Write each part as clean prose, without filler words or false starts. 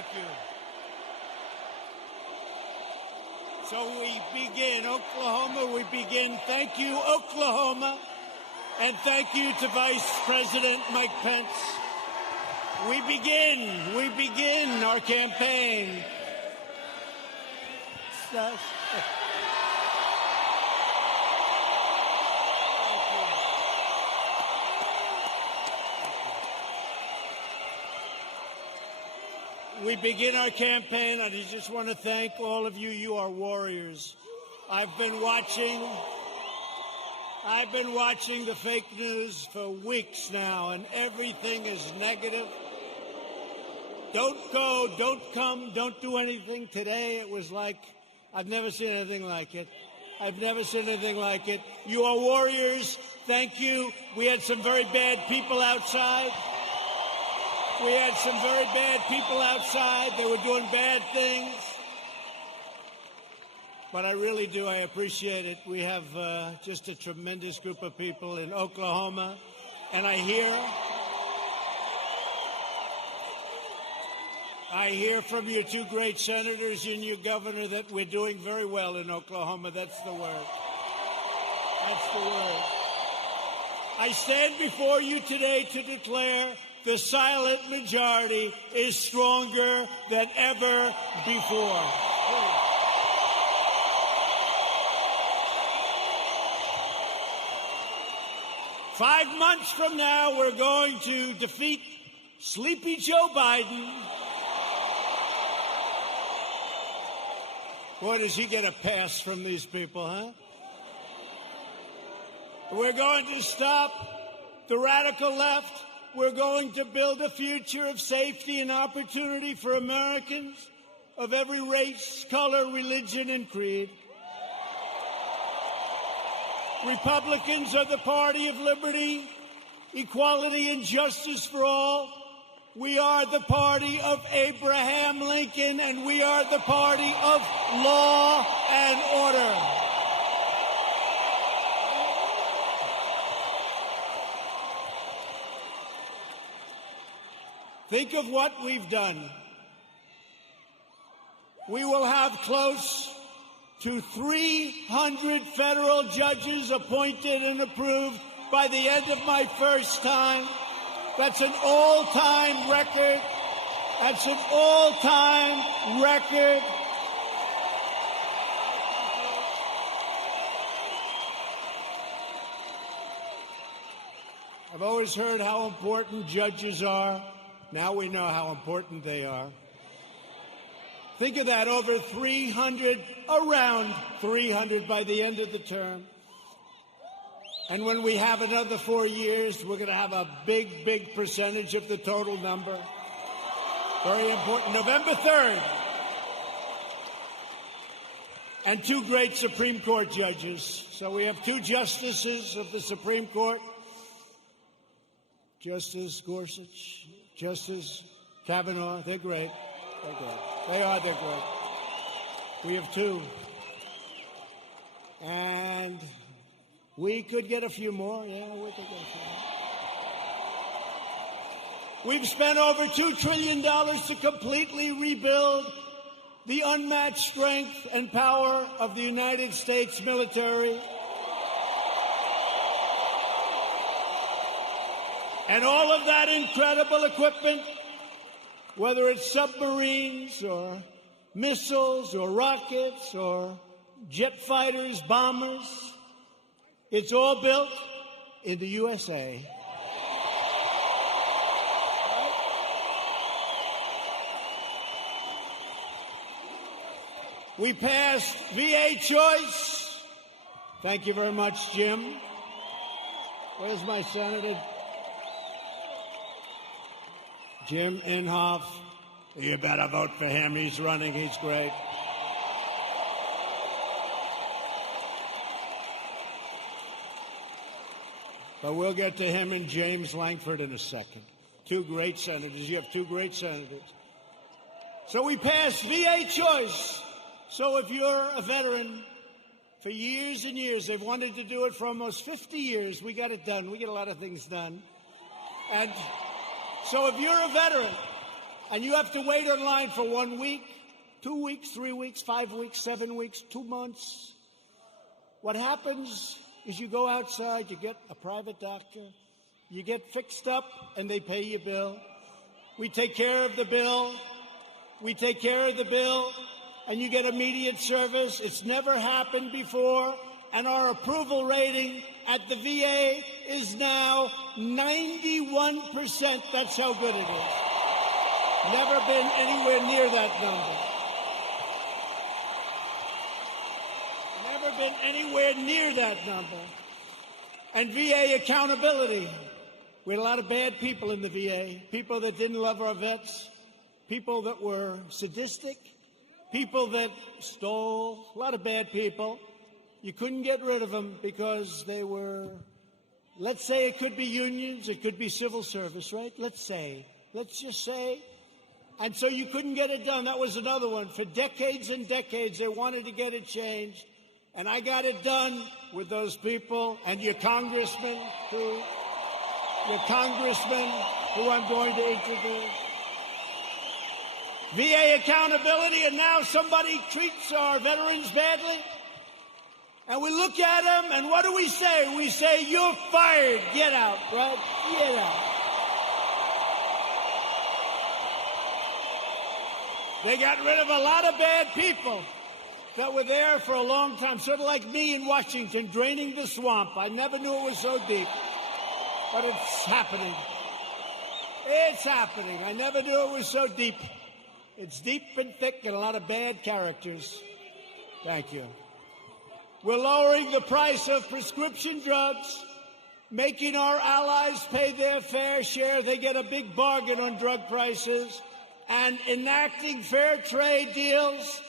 Thank you. So we begin, Oklahoma, we begin. Thank you, Oklahoma. And thank you to Vice President Mike Pence. We begin our campaign. We begin our campaign, and I just want to thank all of you. You are warriors. I've been watching the fake news for weeks now, and everything is negative. Don't go, don't come, don't do anything. Today it was like, I've never seen anything like it. I've never seen anything like it. You are warriors. Thank you. We had some very bad people outside. They were doing bad things. But I really do. I appreciate it. We have just a tremendous group of people in Oklahoma. And I hear from your two great senators and your governor that we're doing very well in Oklahoma. That's the word. I stand before you today to declare the silent majority is stronger than ever before. 5 months from now, we're going to defeat Sleepy Joe Biden. Boy, does he get a pass from these people, huh? We're going to stop the radical left. We're going to build a future of safety and opportunity for Americans of every race, color, religion, and creed. Republicans are the party of liberty, equality, and justice for all. We are the party of Abraham Lincoln, and we are the party of law and order. Think of what we've done. We will have close to 300 federal judges appointed and approved by the end of my first time. That's an all-time record. I've always heard how important judges are. Now we know how important they are. Think of that, over 300, around 300 by the end of the term. And when we have another 4 years, we're going to have a big, big percentage of the total number. Very important. November 3rd. And 2 great Supreme Court judges. So we have 2 justices of the Supreme Court. Justice Gorsuch, Justice Kavanaugh. They're great. They're great. We have 2. And we could get a few more. Yeah, we could get a few more. We've spent over $2 trillion to completely rebuild the unmatched strength and power of the United States military. And all of that incredible equipment, whether it's submarines or missiles or rockets or jet fighters, bombers, it's all built in the USA. We passed VA choice. Thank you very much, Jim. Where's my senator? Jim Inhofe. You better vote for him. He's running. He's great. But we'll get to him and James Lankford in a second. 2 great senators. You have 2 great senators. So we passed VA choice. So if you're a veteran, for years and years, they've wanted to do it for almost 50 years. We got it done. We get a lot of things done. And so if you're a veteran, And you have to wait in line for 1 week, 2 weeks, 3 weeks, 5 weeks, 7 weeks, 2 months. What happens is you go outside, you get a private doctor, you get fixed up, and they pay your bill. We take care of the bill. We take care of the bill, and you get immediate service. It's never happened before. And our approval rating at the VA is now 91%. That's how good it is. Never been anywhere near that number. Never been anywhere near that number. And VA accountability. We had a lot of bad people in the VA, people that didn't love our vets, people that were sadistic, people that stole, a lot of bad people. You couldn't get rid of them because they were, let's say it could be unions, it could be civil service, right? Let's just say. And so you couldn't get it done. That was another one. For decades and decades, they wanted to get it changed. And I got it done with those people and your congressman, who I'm going to introduce. VA accountability, and now somebody treats our veterans badly. And we look at them, and what do we say? We say, you're fired. Get out, right? Get out. They got rid of a lot of bad people that were there for a long time, sort of like me in Washington, draining the swamp. I never knew it was so deep, but it's happening. It's happening. I never knew it was so deep. It's deep and thick and a lot of bad characters. Thank you. We're lowering the price of prescription drugs, making our allies pay their fair share. They get a big bargain on drug prices, and enacting fair trade deals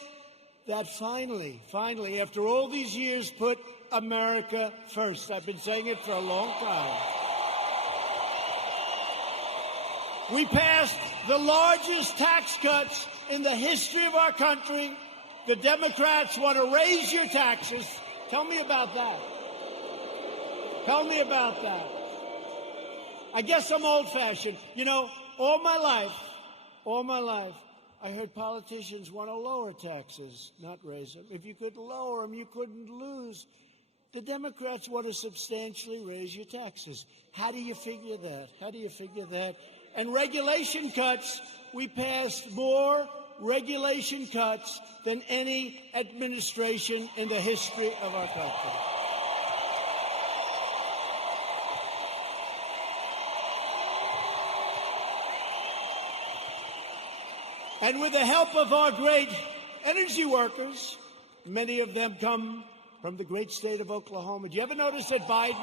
that finally, after all these years, put America first. I've been saying it for a long time. We passed the largest tax cuts in the history of our country. The Democrats want to raise your taxes. Tell me about that. Tell me about that. I guess I'm old-fashioned. You know, all my life, I heard politicians want to lower taxes, not raise them. If you could lower them, you couldn't lose. The Democrats want to substantially raise your taxes. How do you figure that? And regulation cuts, we passed more regulation cuts than any administration in the history of our country. And with the help of our great energy workers, many of them come from the great state of Oklahoma. Do you ever notice that Biden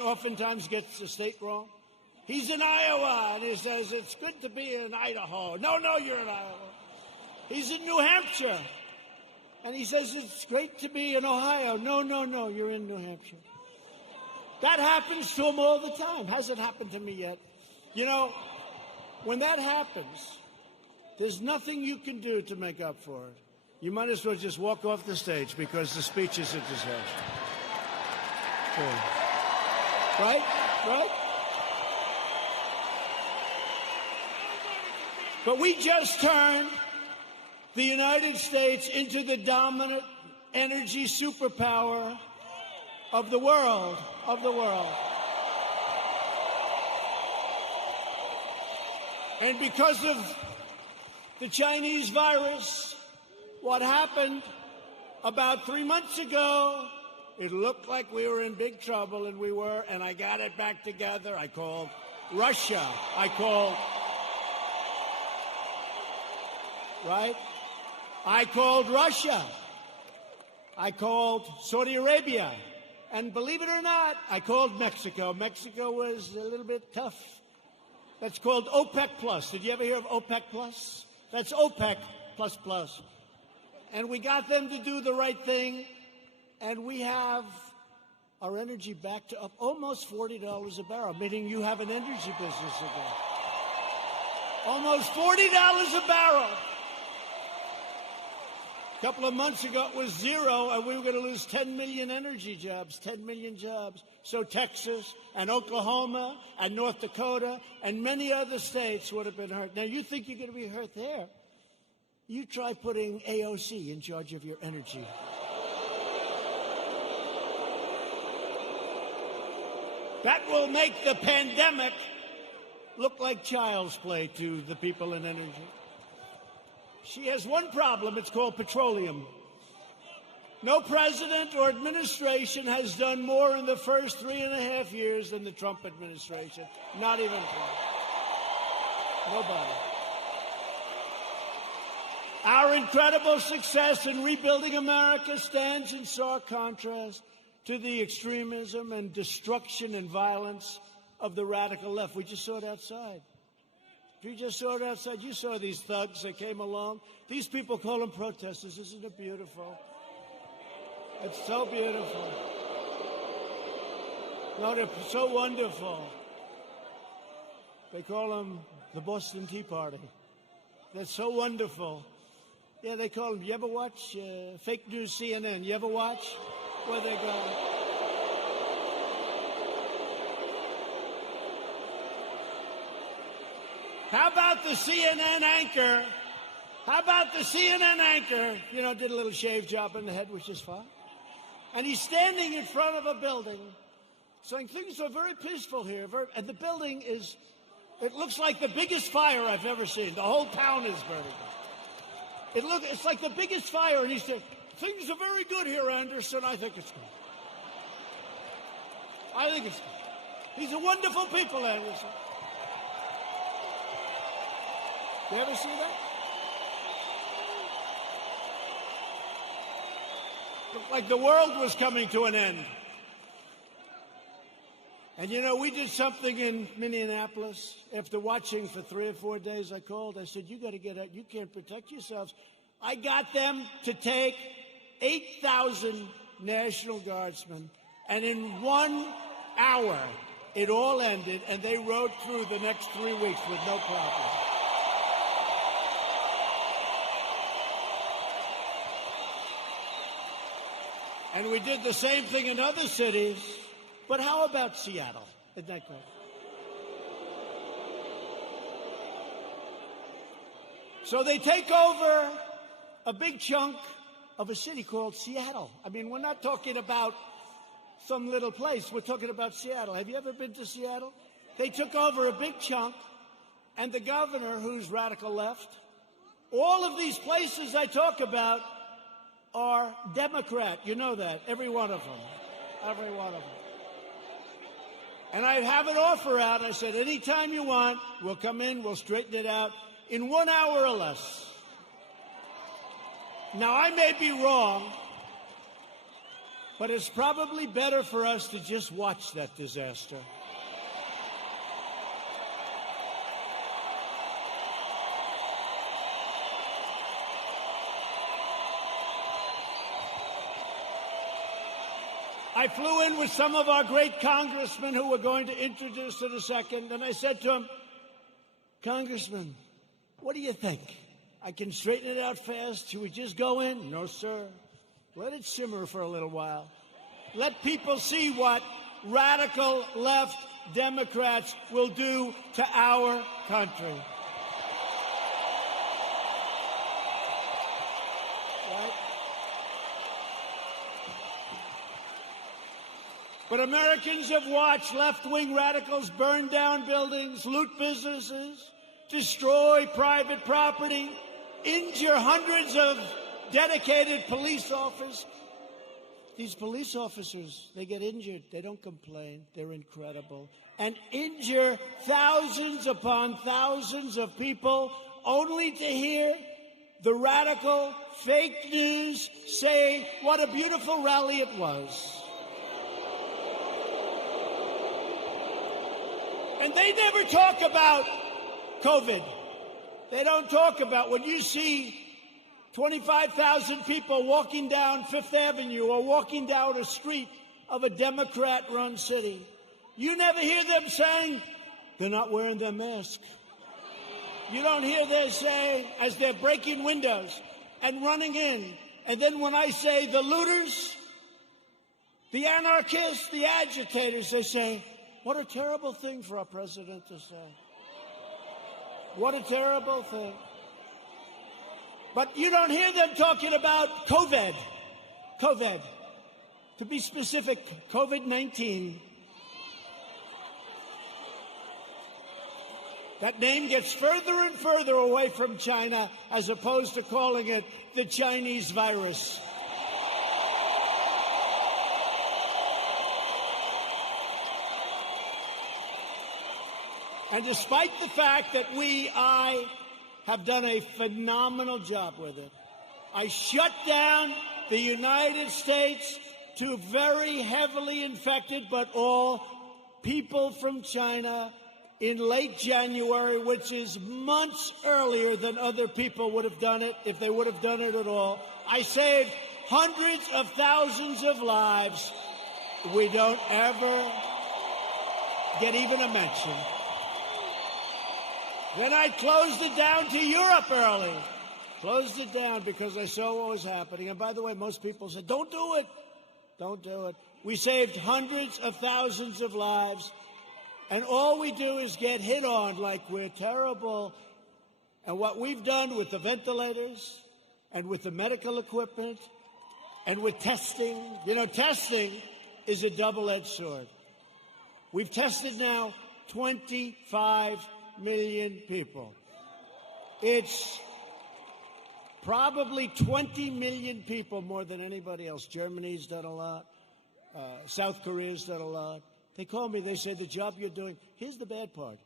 oftentimes gets the state wrong? He's in Iowa, and he says, it's good to be in Idaho. No, you're in Iowa. He's in New Hampshire, and he says, it's great to be in Ohio. No, you're in New Hampshire. That happens to him all the time. Hasn't happened to me yet. You know, when that happens, there's nothing you can do to make up for it. You might as well just walk off the stage because the speech is a disaster. Right? But we just turned the United States into the dominant energy superpower of the world. And because of the Chinese virus, what happened about 3 months ago, it looked like we were in big trouble, and we were, and I got it back together. I called Russia. I called Russia. I called Saudi Arabia. And believe it or not, I called Mexico. Mexico was a little bit tough. That's called OPEC Plus. Did you ever hear of OPEC Plus? That's OPEC plus plus. And we got them to do the right thing, and we have our energy back to up almost $40 a barrel, meaning you have an energy business again. Almost $40 a barrel. A couple of months ago, it was 0, and we were going to lose 10 million energy jobs, 10 million jobs. So Texas and Oklahoma and North Dakota and many other states would have been hurt. Now, you think you're going to be hurt there? You try putting AOC in charge of your energy. That will make the pandemic look like child's play to the people in energy. She has one problem. It's called petroleum. No president or administration has done more in the first 3.5 years than the Trump administration. Not even Trump. Nobody. Our incredible success in rebuilding America stands in stark contrast to the extremism and destruction and violence of the radical left. We just saw it outside. You just saw it outside. You saw these thugs that came along. These people call them protesters. Isn't it beautiful? It's so beautiful. No, they're so wonderful. They call them the Boston Tea Party. They're so wonderful. Yeah, they call them. You ever watch fake news CNN? You ever watch where they go? How about the CNN anchor? How about the CNN anchor? You know, did a little shave job in the head, which is fine. And he's standing in front of a building saying things are very peaceful here. And the building is, it looks like the biggest fire I've ever seen. The whole town is burning. It's like the biggest fire. And he said, things are very good here, Anderson. I think it's good. I think it's good. These are wonderful people, Anderson. You ever see that? Looked like the world was coming to an end. And, you know, we did something in Minneapolis. After watching for 3 or 4 days, I called. I said, you got to get out. You can't protect yourselves. I got them to take 8,000 National Guardsmen. And in 1 hour, it all ended. And they rode through the next 3 weeks with no problem. And we did the same thing in other cities. But how about Seattle? Isn't that great? So they take over a big chunk of a city called Seattle. I mean, we're not talking about some little place. We're talking about Seattle. Have you ever been to Seattle? They took over a big chunk, and the governor, who's radical left, all of these places I talk about are Democrat. You know that. Every one of them. Every one of them. And I have an offer out. I said, anytime you want, we'll come in, we'll straighten it out in 1 hour or less. Now, I may be wrong, but it's probably better for us to just watch that disaster. I flew in with some of our great congressmen who we're going to introduce in a second, and I said to them, Congressman, what do you think? I can straighten it out fast. Should we just go in? No, sir. Let it simmer for a little while. Let people see what radical left Democrats will do to our country. Right? But Americans have watched left-wing radicals burn down buildings, loot businesses, destroy private property, injure hundreds of dedicated police officers. These police officers, they get injured. They don't complain. They're incredible. And injure thousands upon thousands of people only to hear the radical fake news say what a beautiful rally it was. And they never talk about COVID. They don't talk about when you see 25,000 people walking down Fifth Avenue or walking down a street of a Democrat-run city. You never hear them saying, they're not wearing their mask. You don't hear them say, as they're breaking windows and running in And then when I say the looters, the anarchists, the agitators, they say, what a terrible thing for our president to say. What a terrible thing. But you don't hear them talking about COVID. COVID. To be specific, COVID-19. That name gets further and further away from China as opposed to calling it the Chinese virus. And despite the fact that I have done a phenomenal job with it, I shut down the United States to very heavily infected, but all people from China in late January, which is months earlier than other people would have done it if they would have done it at all. I saved hundreds of thousands of lives. We don't ever get even a mention. Then I closed it down to Europe early. Closed it down because I saw what was happening. And by the way, most people said, don't do it. Don't do it. We saved hundreds of thousands of lives. And all we do is get hit on like we're terrible. And what we've done with the ventilators and with the medical equipment and with testing, testing is a double-edged sword. We've tested now 25 million people. It's probably 20 million people more than anybody else. Germany's done a lot. South Korea's done a lot. They call me, they say, the job you're doing. Here's the bad part.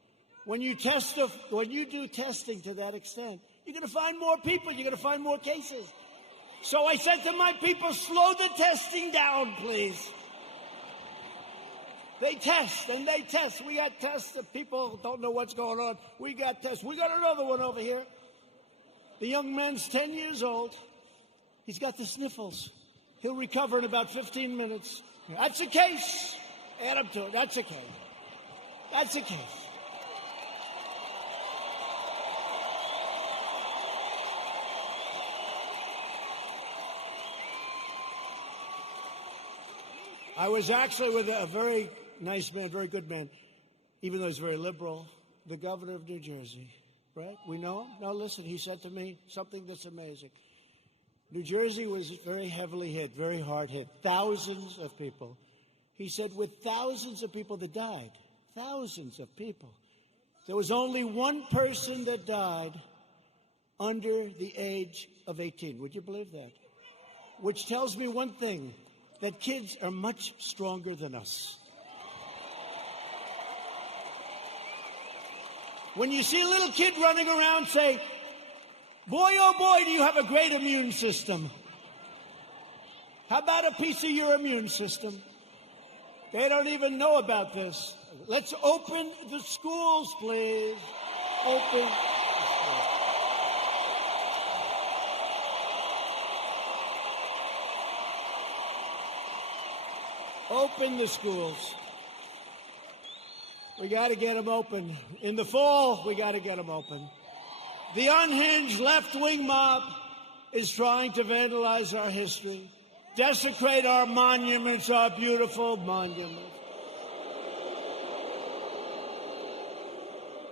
When you do testing to that extent, you're going to find more people. You're going to find more cases. So I said to my people, slow the testing down, please. They test, and they test. We got tests that people don't know what's going on. We got tests. We got another one over here. The young man's 10 years old. He's got the sniffles. He'll recover in about 15 minutes. That's a case. Add up to it. That's a case. That's a case. I was actually with a very nice man, very good man, even though he's very liberal, the governor of New Jersey, right? We know him? No, listen, he said to me something that's amazing. New Jersey was very heavily hit, very hard hit, thousands of people. He said with thousands of people that died, thousands of people, there was only one person that died under the age of 18. Would you believe that? Which tells me one thing, that kids are much stronger than us. When you see a little kid running around, say, boy, oh boy, do you have a great immune system. How about a piece of your immune system? They don't even know about this. Let's open the schools, please. Open. Open the schools. We got to get them open. In the fall, we got to get them open. The unhinged left-wing mob is trying to vandalize our history, desecrate our monuments, our beautiful monuments,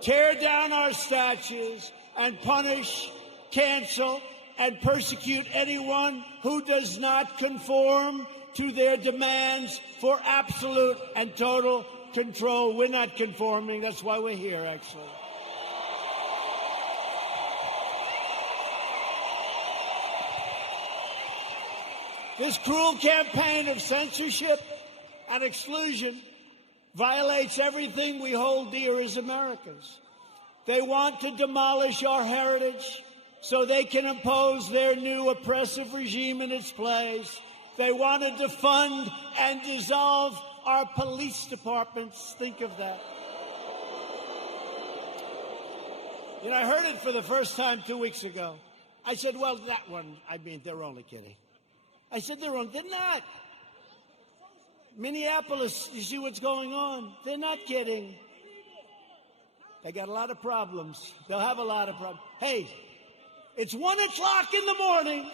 tear down our statues, and punish, cancel, and persecute anyone who does not conform to their demands for absolute and total control. We're not conforming. That's why we're here, actually. This cruel campaign of censorship and exclusion violates everything we hold dear as Americans. They want to demolish our heritage so they can impose their new oppressive regime in its place. They want to defund and dissolve our police departments. Think of that. I heard it for the first time 2 weeks ago. I said, well, that one, they're only kidding. I said, they're not. Minneapolis, you see what's going on? They're not kidding. They got a lot of problems. They'll have a lot of problems. Hey, it's 1 o'clock in the morning,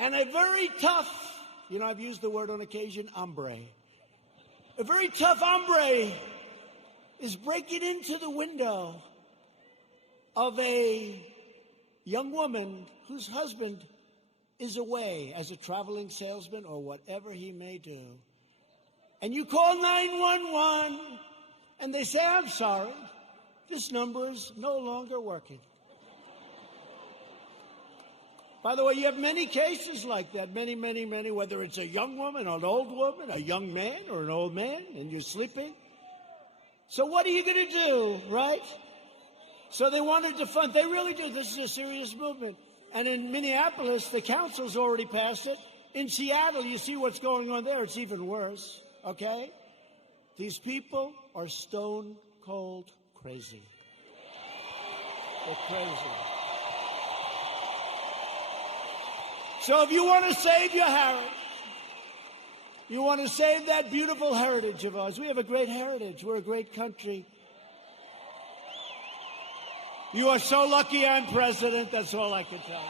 And a very tough, I've used the word on occasion, hombre. A very tough hombre is breaking into the window of a young woman whose husband is away as a traveling salesman or whatever he may do. And you call 911, and they say, I'm sorry, this number is no longer working. By the way, you have many cases like that, many, whether it's a young woman, an old woman, a young man, or an old man, and you're sleeping. So what are you going to do, right? So they want to defund. They really do. This is a serious movement. And in Minneapolis, the council's already passed it. In Seattle, you see what's going on there. It's even worse, okay? These people are stone cold crazy. They're crazy. So if you want to save your heritage, you want to save that beautiful heritage of ours. We have a great heritage. We're a great country. You are so lucky I'm president. That's all I can tell you.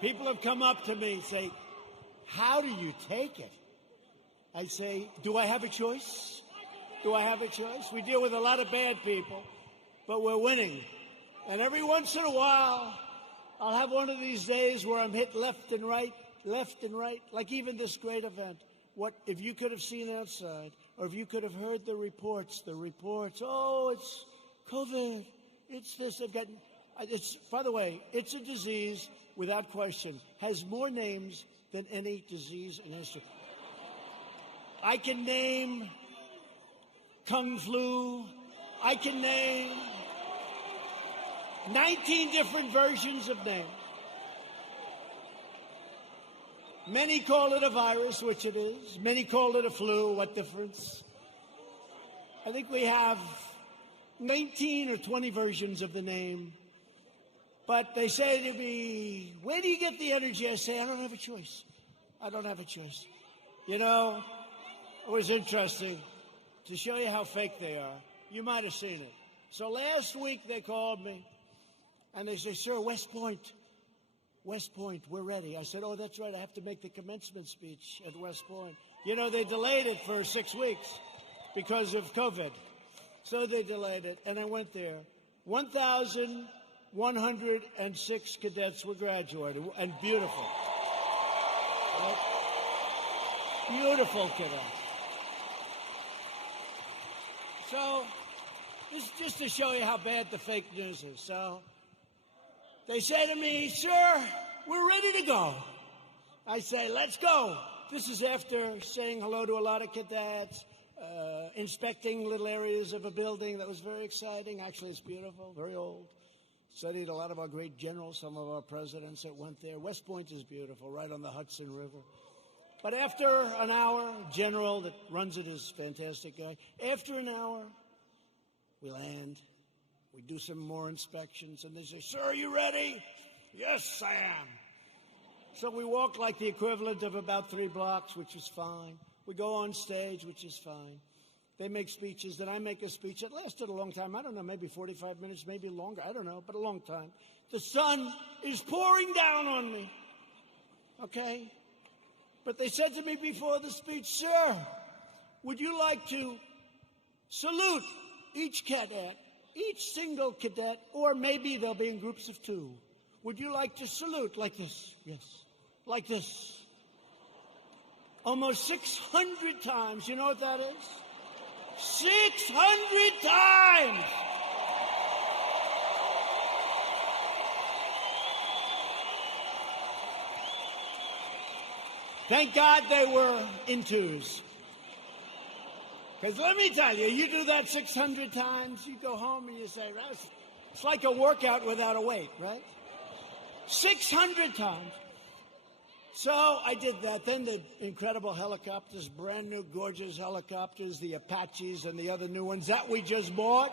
People have come up to me and say, how do you take it? I say, do I have a choice? Do I have a choice? We deal with a lot of bad people, but we're winning. And every once in a while, I'll have one of these days where I'm hit left and right, like even this great event. What if you could have seen outside, or if you could have heard the reports, oh, it's COVID, it's this, by the way, it's a disease, without question, has more names than any disease in history. I can name Kung Flu. I can name 19 different versions of names. Many call it a virus, which it is. Many call it a flu. What difference? I think we have 19 or 20 versions of the name. But they say to me, where do you get the energy? I say, I don't have a choice. You know, it was interesting to show you how fake they are. You might have seen it. So last week they called me and they say, sir, West Point, we're ready. I said, oh, that's right. I have to make the commencement speech at West Point. You know, they delayed it for 6 weeks because of COVID. So they delayed it. And I went there. 1,106 cadets were graduated, and beautiful. Right? Beautiful cadets. So, this is just to show you how bad the fake news is. So, they say to me, sir, we're ready to go. I say, let's go. This is after saying hello to a lot of cadets, inspecting little areas of a building that was very exciting. Actually, it's beautiful, very old. Studied a lot of our great generals, some of our presidents that went there. West Point is beautiful, right on the Hudson River. But after an hour, general that runs it is a fantastic guy. After an hour, we land. We do some more inspections, and they say, sir, are you ready? Yes, I am. So we walk like the equivalent of about 3 blocks, which is fine. We go on stage, which is fine. They make speeches, then I make a speech. It lasted a long time. I don't know, maybe 45 minutes, maybe longer. I don't know, but a long time. The sun is pouring down on me. Okay? But they said to me before the speech, sir, would you like to salute each cadet, each single cadet, or maybe they'll be in groups of 2. Would you like to salute like this? Yes. Like this. Almost 600 times. You know what that is? 600 times! Thank God they were in 2s. Because let me tell you, you do that 600 times, you go home and you say, it's like a workout without a weight, right? 600 times. So I did that. Then the incredible helicopters, brand new, gorgeous helicopters, the Apaches and the other new ones that we just bought.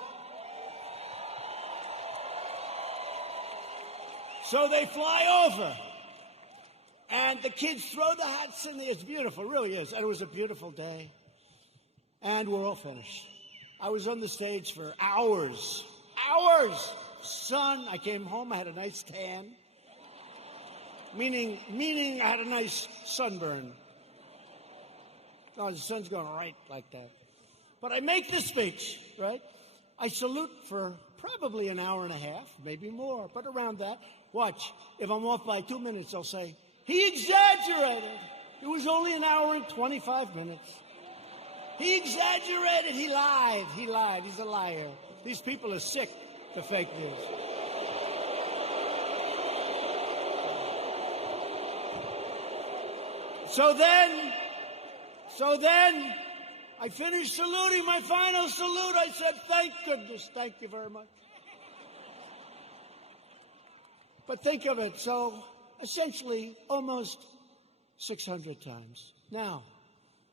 So they fly over. And the kids throw the hats in there. It's beautiful, it really is. And it was a beautiful day. And we're all finished. I was on the stage for hours. Hours! Sun. I came home, I had a nice tan. Meaning I had a nice sunburn. No, the sun's going right like that. But I make the speech, right? I salute for probably an hour and a half, maybe more, but around that. Watch, if I'm off by 2 minutes, I'll say, he exaggerated. It was only an hour and 25 minutes. He exaggerated. He lied. He lied. He's a liar. These people are sick, the fake news. So then, I finished saluting, my final salute. I said, thank goodness, thank you very much. But think of it, so essentially almost 600 times. Now,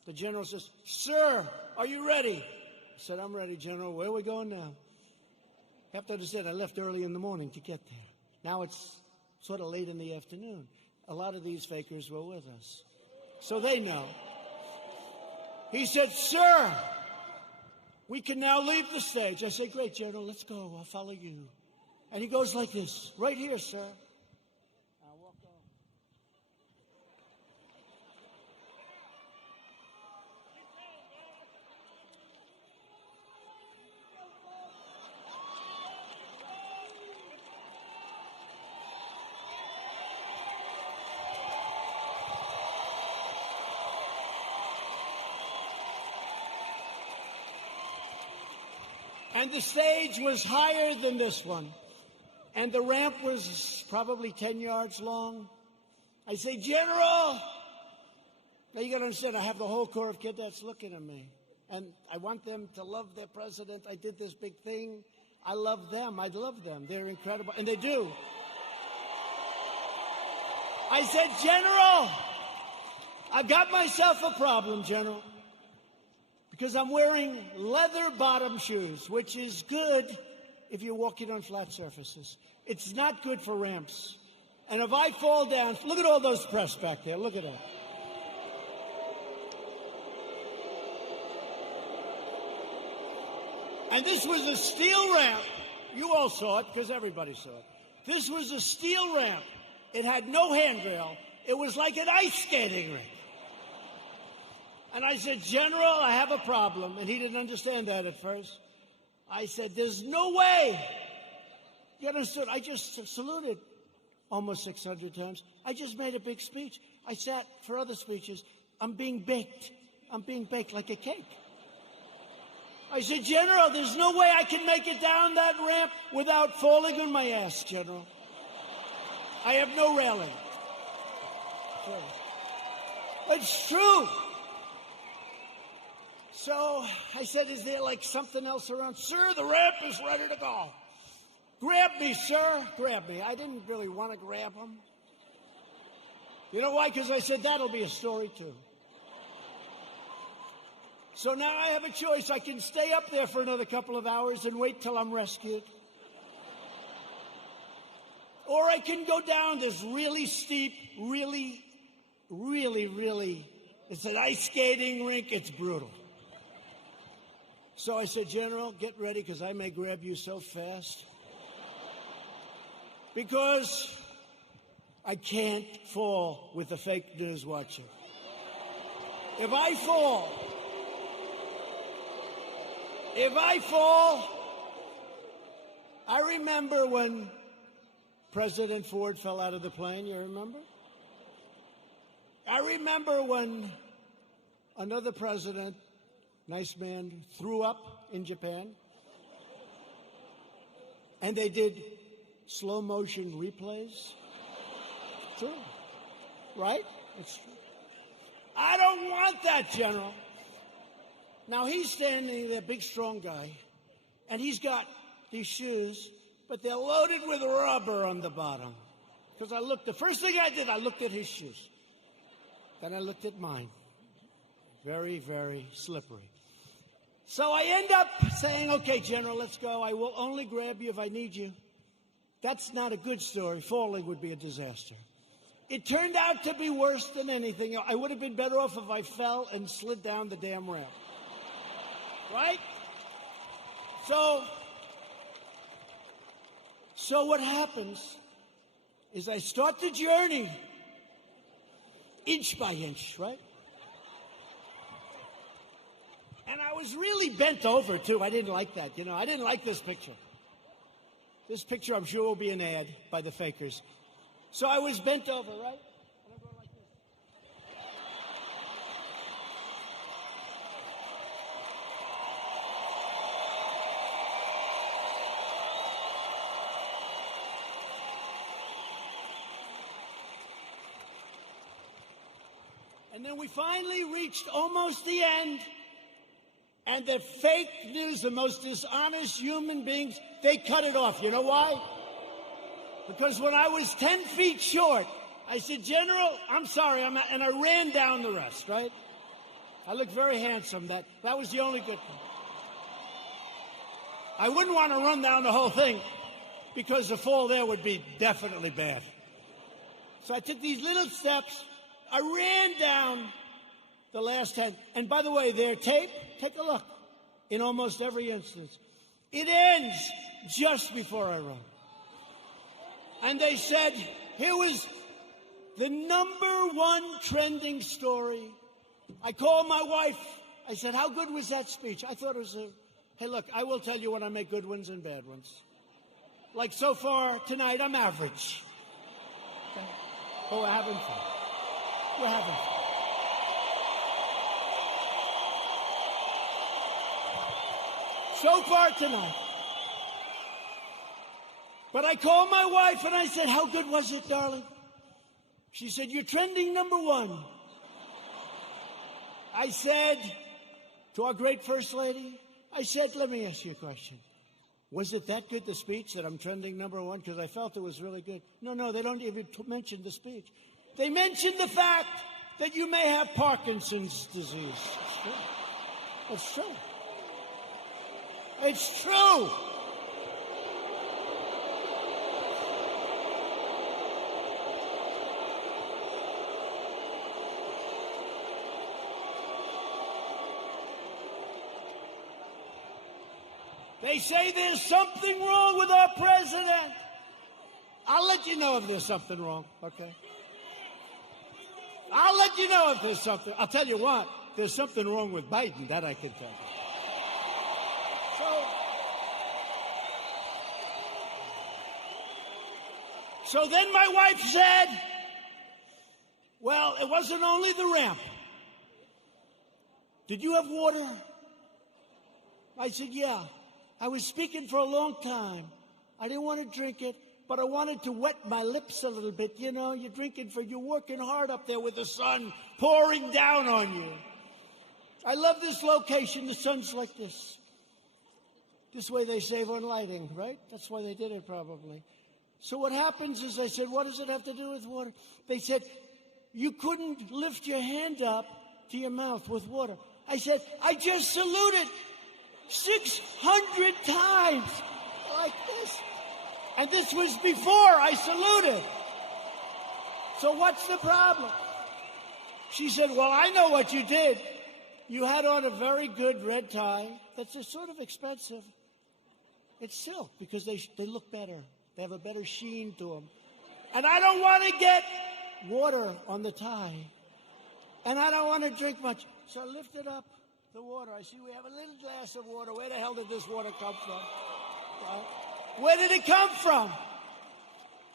the general says, sir, are you ready? I said, I'm ready, General. Where are we going now? You have to understand, I left early in the morning to get there. Now it's sort of late in the afternoon. A lot of these fakers were with us. So they know. He said, sir, we can now leave the stage. I said, great, General, let's go. I'll follow you. And he goes like this, right here, sir. I'll walk on. And the stage was higher than this one. And the ramp was probably 10 yards long. I say, General! Now you got to understand, I have the whole Corps of Cadets looking at me. And I want them to love their president. I did this big thing. I love them. I love them. They're incredible. And they do. I said, General, I've got myself a problem, General. Because I'm wearing leather bottom shoes, which is good if you're walking on flat surfaces. It's not good for ramps. And if I fall down, look at all those press back there. Look at them. And this was a steel ramp. You all saw it because everybody saw it. This was a steel ramp. It had no handrail. It was like an ice skating rink. And I said, General, I have a problem. And he didn't understand that at first. I said, there's no way. You understood? I just saluted almost 600 times. I just made a big speech. I sat for other speeches. I'm being baked. I'm being baked like a cake. I said, General, there's no way I can make it down that ramp without falling on my ass, General. I have no railing. It's true. So I said, is there like something else around? Sir, the ramp is ready to go. Grab me, sir. Grab me. I didn't really want to grab him. You know why? Because I said, that'll be a story too. So now I have a choice. I can stay up there for another couple of hours and wait till I'm rescued. Or I can go down this really steep, really, it's an ice skating rink. It's brutal. So I said, General, get ready because I may grab you so fast. Because I can't fall with the fake news watching. If I fall, I remember when President Ford fell out of the plane, you remember? I remember when another president, nice man, threw up in Japan. And they did slow motion replays. True. Right? It's true. I don't want that, General. Now he's standing there, big strong guy, and he's got these shoes, but they're loaded with rubber on the bottom. Because the first thing I did, I looked at his shoes. Then I looked at mine. Very, very slippery. So I end up saying, okay, General, let's go. I will only grab you if I need you. That's not a good story. Falling would be a disaster. It turned out to be worse than anything. I would have been better off if I fell and slid down the damn ramp. Right? So what happens is I start the journey inch by inch, right? And I was really bent over, too. I didn't like that, you know. I didn't like this picture. This picture, I'm sure, will be an ad by the fakers. So I was bent over, right? And I'm going like this. And then we finally reached almost the end. And the fake news, the most dishonest human beings, they cut it off. You know why? Because when I was 10 feet short, I said, General, I'm sorry, and I ran down the rest, right? I looked very handsome. That was the only good thing. I wouldn't want to run down the whole thing because the fall there would be definitely bad. So I took these little steps. I ran down the last 10. And by the way, their tape, take a look. In almost every instance, it ends just before I run. And they said, here was the #1 trending story. I called my wife. I said, how good was that speech? I thought it was hey, look, I will tell you when I make good ones and bad ones. Like so far tonight, I'm average. Okay? But we're having fun. We're having fun. So far tonight. But I called my wife and I said, how good was it, darling? She said, you're trending #1. I said to our great First Lady, I said, let me ask you a question. Was it that good, the speech, that I'm trending #1? Because I felt it was really good. No, they don't even mention the speech. They mention the fact that you may have Parkinson's disease. It's true. It's true. It's true. They say there's something wrong with our president. I'll let you know if there's something wrong, okay? I'll let you know if there's something. I'll tell you what, there's something wrong with Biden, that I can tell you. So then my wife said, well, it wasn't only the ramp. Did you have water? I said, yeah. I was speaking for a long time. I didn't want to drink it, but I wanted to wet my lips a little bit. You know, you're working hard up there with the sun pouring down on you. I love this location. The sun's like this. This way they save on lighting, right? That's why they did it probably. So what happens is I said, what does it have to do with water? They said, you couldn't lift your hand up to your mouth with water. I said, I just saluted 600 times like this. And this was before I saluted. So what's the problem? She said, well, I know what you did. You had on a very good red tie that's sort of expensive. It's silk because they look better. They have a better sheen to them. And I don't want to get water on the tie. And I don't want to drink much. So I lifted up the water. I see we have a little glass of water. Where the hell did this water come from? Where did it come from?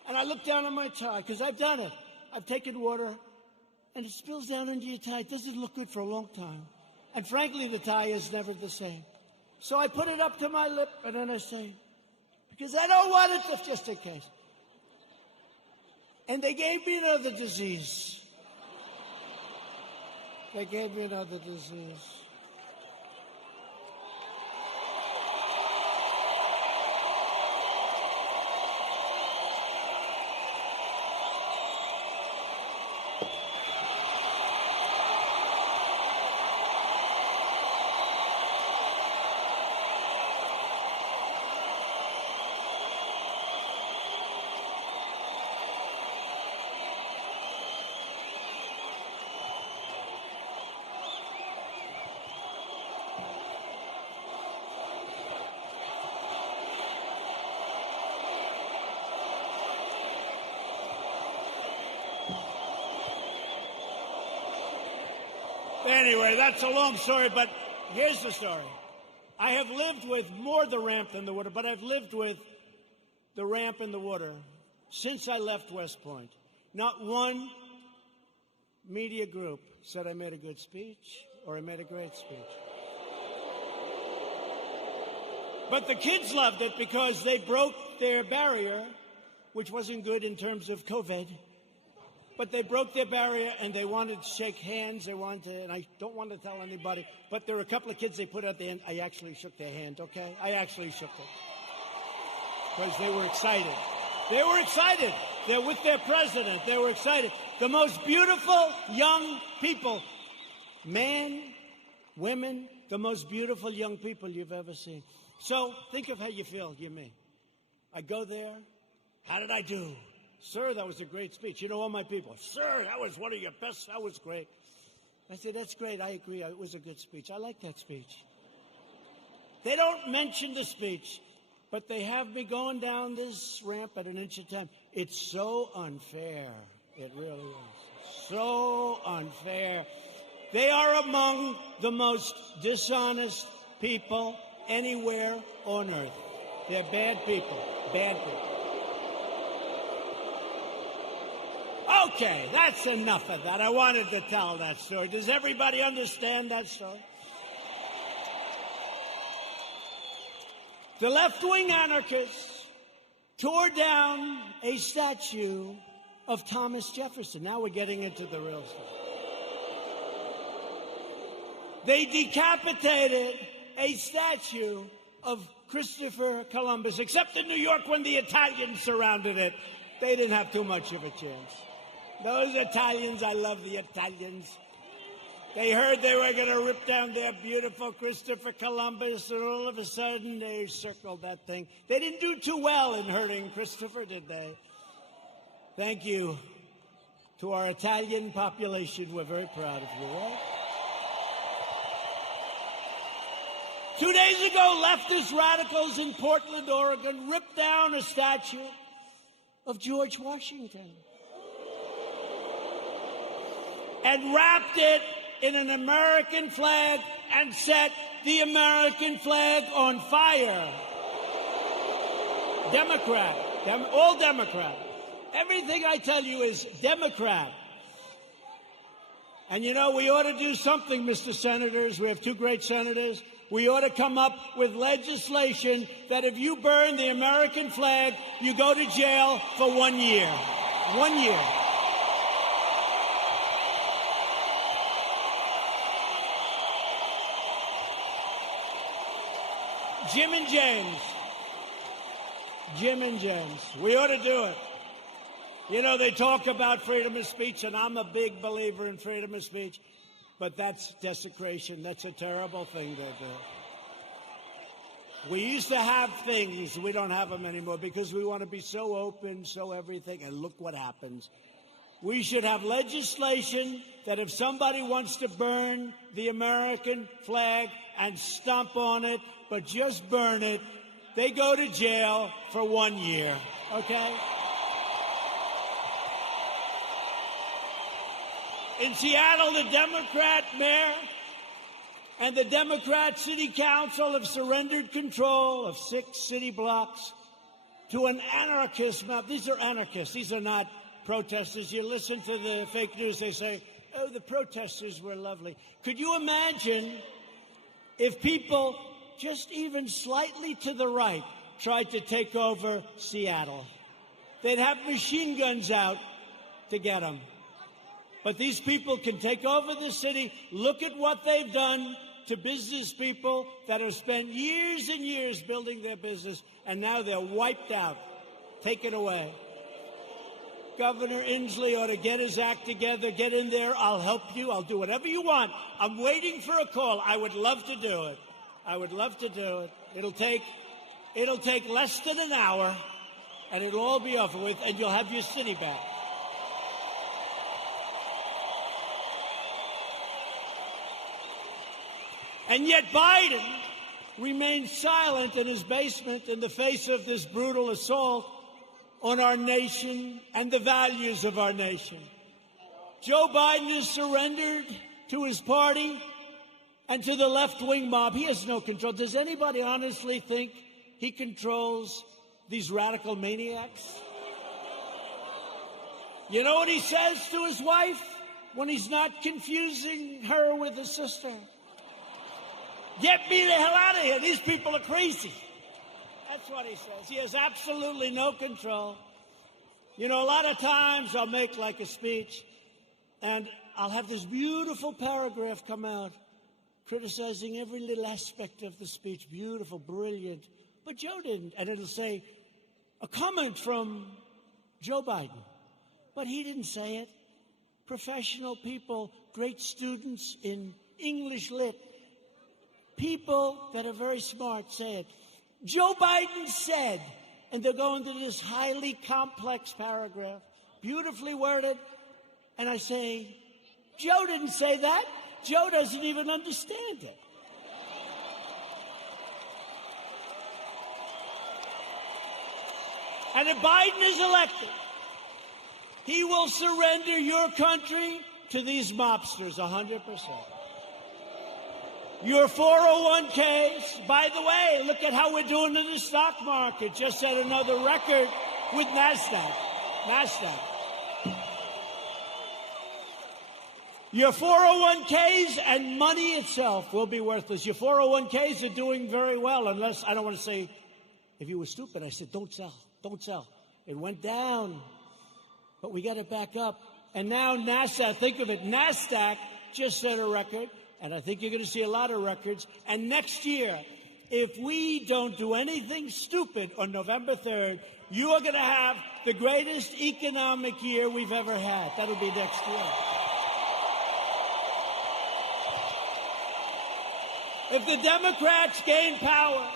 And I looked down on my tie, because I've done it. I've taken water, and it spills down into your tie. It doesn't look good for a long time. And frankly, the tie is never the same. So I put it up to my lip, and then I say, because I don't want it, just in case. And they gave me another disease. They gave me another disease. Anyway, that's a long story, but here's the story. I have lived with more the ramp than the water, but I've lived with the ramp and the water since I left West Point. Not one media group said I made a good speech or I made a great speech. But the kids loved it because they broke their barrier, which wasn't good in terms of COVID. But they broke their barrier and they wanted to shake hands. They wanted to, and I don't want to tell anybody, but there were a couple of kids they put at the end. I actually shook their hand, okay? I actually shook it. Because they were excited. They were excited. They're with their president. They were excited. The most beautiful young people, men, women, the most beautiful young people you've ever seen. So think of how you feel, you me. I go there. How did I do? Sir, that was a great speech. You know, all my people, sir, that was one of your best. That was great. I said, that's great. I agree. It was a good speech. I like that speech. They don't mention the speech, but they have me going down this ramp at an inch at a time. It's so unfair. It really is. So unfair. They are among the most dishonest people anywhere on earth. They're bad people. Bad people. Okay, that's enough of that. I wanted to tell that story. Does everybody understand that story? The left-wing anarchists tore down a statue of Thomas Jefferson. Now we're getting into the real stuff. They decapitated a statue of Christopher Columbus, except in New York when the Italians surrounded it. They didn't have too much of a chance. Those Italians, I love the Italians. They heard they were going to rip down their beautiful Christopher Columbus, and all of a sudden they circled that thing. They didn't do too well in hurting Christopher, did they? Thank you to our Italian population. We're very proud of you, right? 2 days ago, leftist radicals in Portland, Oregon, ripped down a statue of George Washington and wrapped it in an American flag and set the American flag on fire. Democrat. All Democrat. Everything I tell you is Democrat. And you know, we ought to do something, Mr. Senators. We have two great senators. We ought to come up with legislation that if you burn the American flag, you go to jail for 1 year. 1 year. Jim and James. Jim and James. We ought to do it. You know, they talk about freedom of speech, and I'm a big believer in freedom of speech, but that's desecration. That's a terrible thing to do. We used to have things. We don't have them anymore because we want to be so open, so everything, and look what happens. We should have legislation that if somebody wants to burn the American flag and stomp on it, but just burn it, they go to jail for 1 year, okay? In Seattle, the Democrat mayor and the Democrat city council have surrendered control of 6 city blocks to an anarchist mob. These are anarchists. These are not protesters. You listen to the fake news, they say, oh, the protesters were lovely. Could you imagine if people just even slightly to the right tried to take over Seattle? They'd have machine guns out to get them. But these people can take over the city. Look at what they've done to business people that have spent years and years building their business, and now they're wiped out, taken away. Governor Inslee ought to get his act together, get in there. I'll help you. I'll do whatever you want. I'm waiting for a call. I would love to do it. I would love to do it. It'll take less than an hour, and it'll all be over with, and you'll have your city back. And yet Biden remains silent in his basement in the face of this brutal assault on our nation and the values of our nation. Joe Biden has surrendered to his party and to the left-wing mob. He has no control. Does anybody honestly think he controls these radical maniacs? You know what he says to his wife when he's not confusing her with his sister? Get me the hell out of here. These people are crazy. That's what he says. He has absolutely no control. You know, a lot of times I'll make like a speech, and I'll have this beautiful paragraph come out criticizing every little aspect of the speech. Beautiful, brilliant. But Joe didn't. And it'll say, a comment from Joe Biden. But he didn't say it. Professional people, great students in English lit, people that are very smart say it. Joe Biden said, and they'll go into this highly complex paragraph, beautifully worded, and I say, Joe didn't say that. Joe doesn't even understand it. And if Biden is elected, he will surrender your country to these mobsters 100%. Your 401ks, by the way, look at how we're doing in the stock market. Just set another record with NASDAQ. Your 401ks and money itself will be worthless. Your 401ks are doing very well, unless, I don't want to say, if you were stupid, I said, don't sell, don't sell. It went down, but we got it back up. And now NASDAQ, think of it, NASDAQ just set a record, and I think you're going to see a lot of records. And next year, if we don't do anything stupid on November 3rd, you are going to have the greatest economic year we've ever had. That'll be next year. If the Democrats gain power,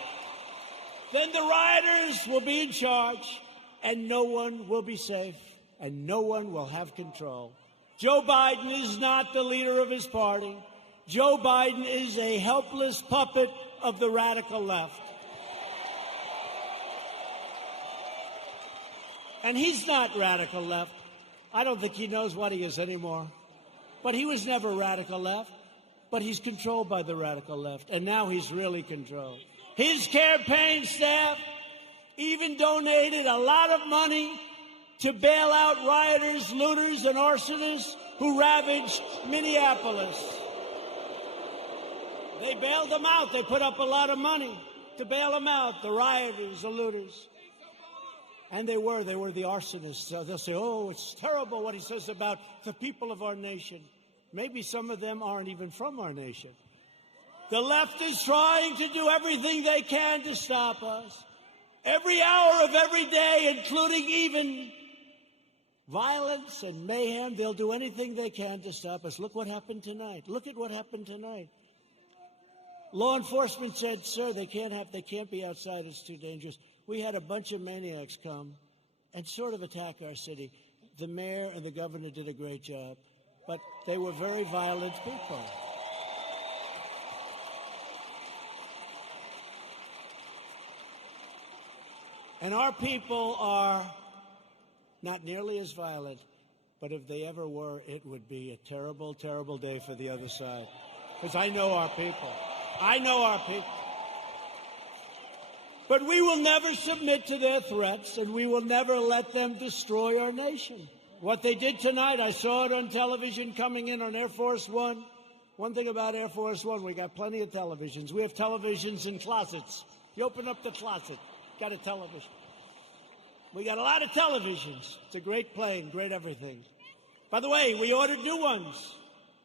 then the rioters will be in charge, and no one will be safe, and no one will have control. Joe Biden is not the leader of his party. Joe Biden is a helpless puppet of the radical left. And he's not radical left. I don't think he knows what he is anymore. But he was never radical left. But he's controlled by the radical left, and now he's really controlled. His campaign staff even donated a lot of money to bail out rioters, looters, and arsonists who ravaged Minneapolis. They bailed them out. They put up a lot of money to bail them out, the rioters, the looters. And they were the arsonists. So they'll say, oh, it's terrible what he says about the people of our nation. Maybe some of them aren't even from our nation. The left is trying to do everything they can to stop us. Every hour of every day, including even violence and mayhem, they'll do anything they can to stop us. Look what happened tonight. Look at what happened tonight. Law enforcement said, sir, they can't be outside. It's too dangerous. We had a bunch of maniacs come and sort of attack our city. The mayor and the governor did a great job. But they were very violent people. And our people are not nearly as violent, but if they ever were, it would be a terrible, terrible day for the other side. Because I know our people. I know our people. But we will never submit to their threats, and we will never let them destroy our nation. What they did tonight, I saw it on television coming in on Air Force One. One thing about Air Force One, we got plenty of televisions. We have televisions in closets. You open up the closet, got a television. We got a lot of televisions. It's a great plane, great everything. By the way, we ordered new ones.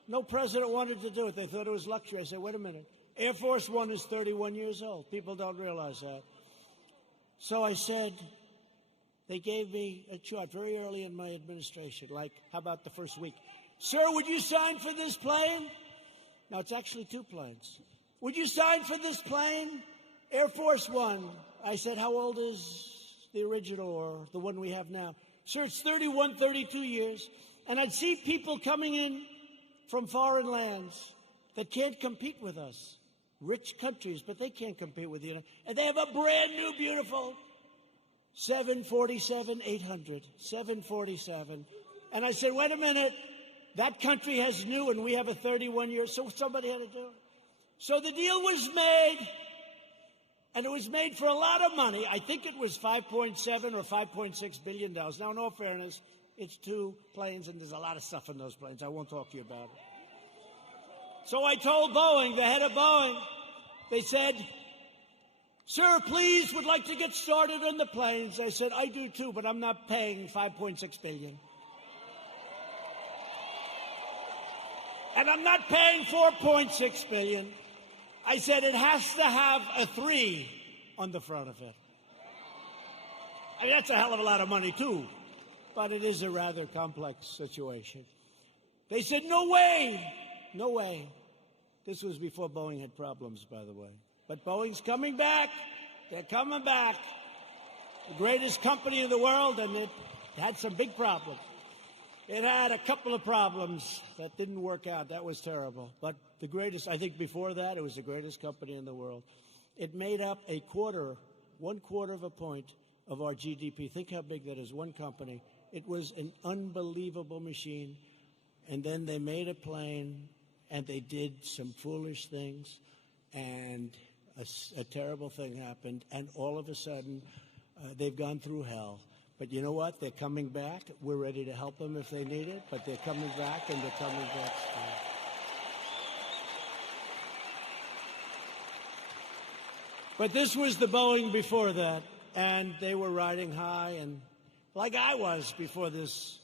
No president wanted to do it. They thought it was luxury. I said, wait a minute. Air Force One is 31 years old. People don't realize that. So I said, they gave me a chart very early in my administration, like, how about the first week? Sir, would you sign for this plane? Now, it's actually two planes. Would you sign for this plane? Air Force One. I said, how old is the original or the one we have now? Sir, it's 31, 32 years. And I'd see people coming in from foreign lands that can't compete with us. Rich countries, but they can't compete with you. And they have a brand new, beautiful 747-800, 747. And I said, wait a minute, That country has new, and we have a 31-year, so somebody had to do it. So the deal was made, and it was made for a lot of money. I think it was $5.7 or $5.6 billion. Now, in all fairness, it's 2 planes, and there's a lot of stuff in those planes. I won't talk to you about it. So I told Boeing, the head of Boeing, they said, sir, please, would like to get started on the planes. I said, I do too, but I'm not paying $5.6 billion. And I'm not paying $4.6 billion. I said it has to have a 3 on the front of it. I mean, that's a hell of a lot of money, too. But it is a rather complex situation. They said, no way. No way. This was before Boeing had problems, by the way. But Boeing's coming back. They're coming back. The greatest company in the world, and it had some big problems. It had a couple of problems that didn't work out. That was terrible. But the greatest, I think before that, it was the greatest company in the world. It made up 1/4 of a point of our GDP. Think how big that is, one company. It was an unbelievable machine. And then they made a plane, and they did some foolish things, and a terrible thing happened. And all of a sudden, they've gone through hell. But you know what? They're coming back. We're ready to help them if they need it, but they're coming back, and they're coming back strong. But this was the Boeing before that, and they were riding high, and like I was before this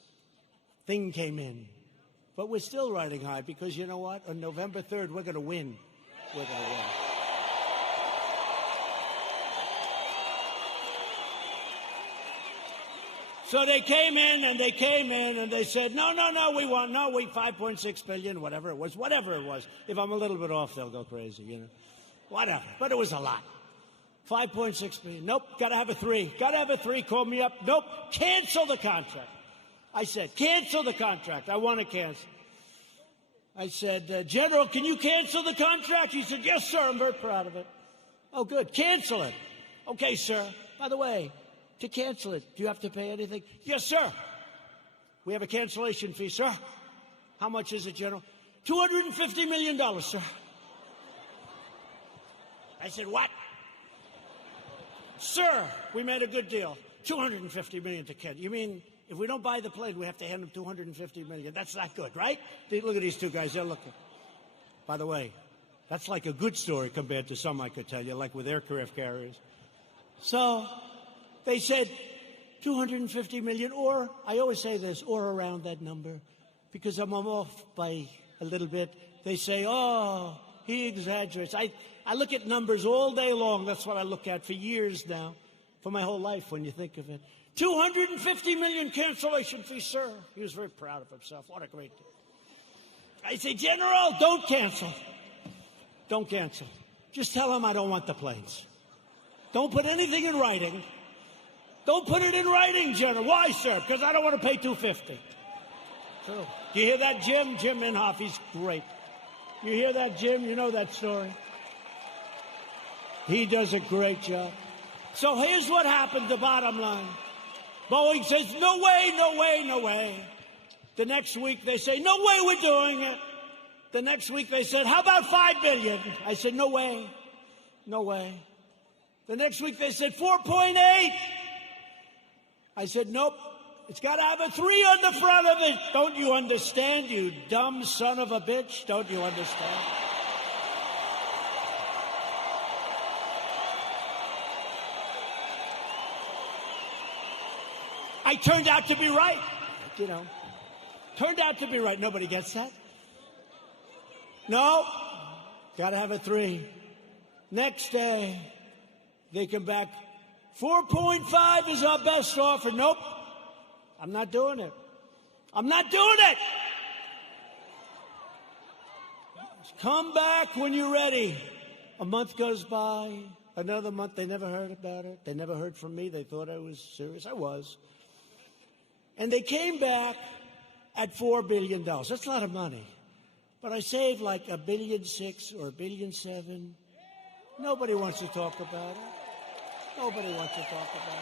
thing came in. But we're still riding high because you know what? On November 3rd, we're going to win. We're going to win. So they came in, and they said, no, we 5.6 billion, whatever it was. If I'm a little bit off, they'll go crazy, you know. Whatever. But it was a lot. 5.6 billion. Nope, got to have a 3. Got to have a 3. Call me up. Nope, cancel the contract. I said, cancel the contract. I want to cancel. I said, General, can you cancel the contract? He said, yes, sir. I'm very proud of it. Oh, good. Cancel it. Okay, sir. By the way, to cancel it, do you have to pay anything? Yes, sir. We have a cancellation fee, sir. How much is it, General? $250 million, sir. I said, what? Sir, we made a good deal. $250 million to cancel. You mean if we don't buy the plane, we have to hand them $250 million? That's not good, right? Look at these two guys. They're looking. By the way, that's like a good story compared to some I could tell you, like with aircraft carriers. So they said $250 million, or I always say this, or around that number, because I'm off by a little bit. They say, oh, he exaggerates. I look at numbers all day long. That's what I look at for years now, for my whole life when you think of it. $250 million cancellation fee, sir. He was very proud of himself. What a great deal. I say, General, don't cancel. Don't cancel. Just tell him I don't want the planes. Don't put anything in writing. Don't put it in writing, General. Why, sir? Because I don't want to pay $250. So, do you hear that, Jim? Jim Inhofe, he's great. You hear that, Jim? You know that story. He does a great job. So here's what happened, the bottom line. Boeing says, no way, no way, no way. The next week they say, no way we're doing it. The next week they said, how about $5 billion? I said, no way, no way. The next week they said 4.8. I said, nope, it's got to have a 3 on the front of it. Don't you understand, you dumb son of a bitch? Don't you understand? I turned out to be right, you know. Turned out to be right. Nobody gets that? No, got to have a 3. Next day, they come back. 4.5 is our best offer. Nope, I'm not doing it. I'm not doing it. Come back when you're ready. A month goes by, another month. They never heard about it. They never heard from me. They thought I was serious. I was. And they came back at $4 billion. That's a lot of money. But I saved like $1.6 billion or $1.7 billion. Nobody wants to talk about it. Nobody wants to talk about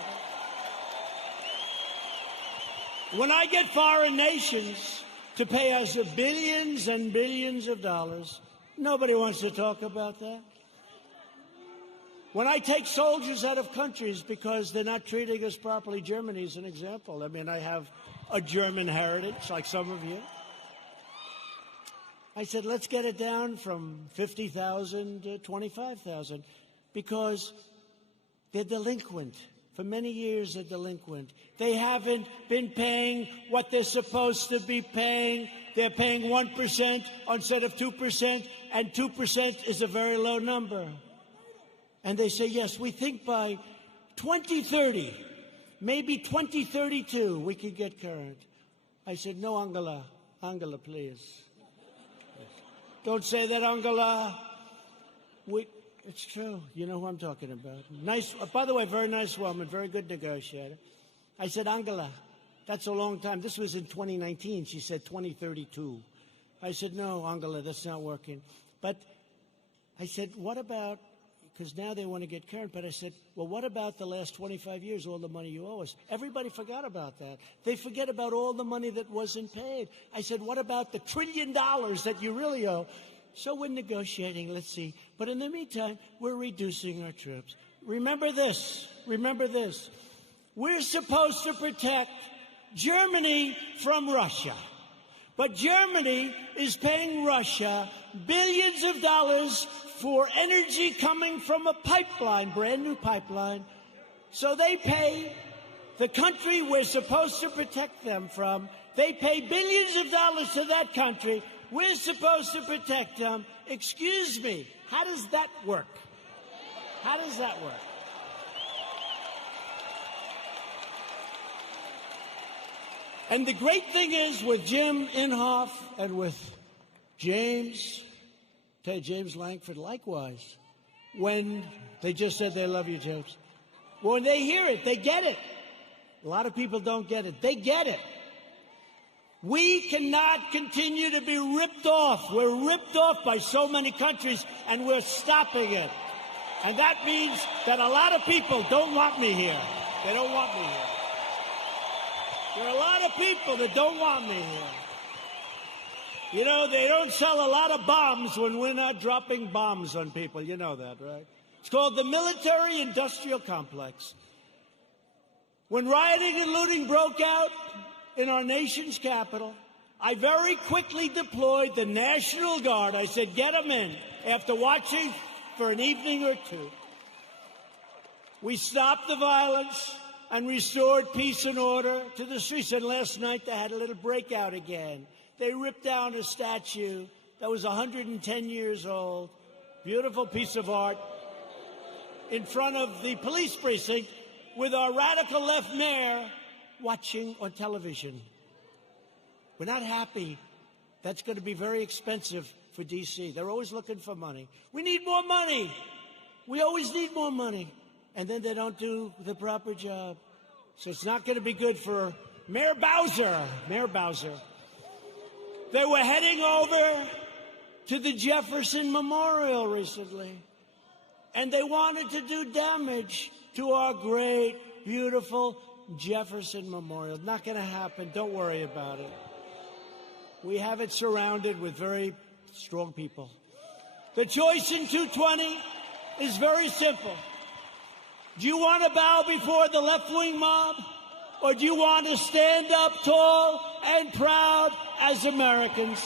it. When I get foreign nations to pay us billions and billions of dollars. Nobody wants to talk about that. When I take soldiers out of countries because they're not treating us properly, Germany is an example. I mean, I have a German heritage, like some of you. I said, let's get it down from 50,000 to 25,000 because they're delinquent. For many years, they're delinquent. They haven't been paying what they're supposed to be paying. They're paying 1% instead of 2%, and 2% is a very low number. And they say, yes, we think by 2030, maybe 2032, we can get current. I said, no, Angela. Angela, please. Don't say that, Angela. It's true. You know who I'm talking about. Nice. By the way, very nice woman, very good negotiator. I said, Angela, that's a long time. This was in 2019. She said 2032. I said, no, Angela, that's not working. But I said, what about, because now they want to get current, but I said, well, what about the last 25 years, all the money you owe us? Everybody forgot about that. They forget about all the money that wasn't paid. I said, what about the $1 trillion that you really owe? So we're negotiating, let's see. But in the meantime, we're reducing our troops. Remember this. Remember this. We're supposed to protect Germany from Russia. But Germany is paying Russia billions of dollars for energy coming from a pipeline, brand new pipeline. So they pay the country we're supposed to protect them from. They pay billions of dollars to that country. We're supposed to protect them. Excuse me, how does that work? How does that work? And the great thing is with Jim Inhofe and with James Langford, likewise, when they just said they love you, James. When they hear it, they get it. A lot of people don't get it. They get it. We cannot continue to be ripped off. We're ripped off by so many countries, and we're stopping it. And that means that a lot of people don't want me here. They don't want me here. There are a lot of people that don't want me here. You know, they don't sell a lot of bombs when we're not dropping bombs on people. You know that, right? It's called the military-industrial complex. When rioting and looting broke out in our nation's capital, I very quickly deployed the National Guard. I said, get them in. After watching for an evening or two, we stopped the violence and restored peace and order to the streets. And last night they had a little breakout again. They ripped down a statue that was 110 years old, beautiful piece of art, in front of the police precinct with our radical left mayor watching on television. We're not happy. That's going to be very expensive for D.C. They're always looking for money. We need more money. We always need more money. And then they don't do the proper job. So it's not going to be good for Mayor Bowser. Mayor Bowser. They were heading over to the Jefferson Memorial recently, and they wanted to do damage to our great, beautiful Jefferson Memorial. Not going to happen. Don't worry about it. We have it surrounded with very strong people. The choice in 220 is very simple. Do you want to bow before the left-wing mob, or do you want to stand up tall and proud as Americans?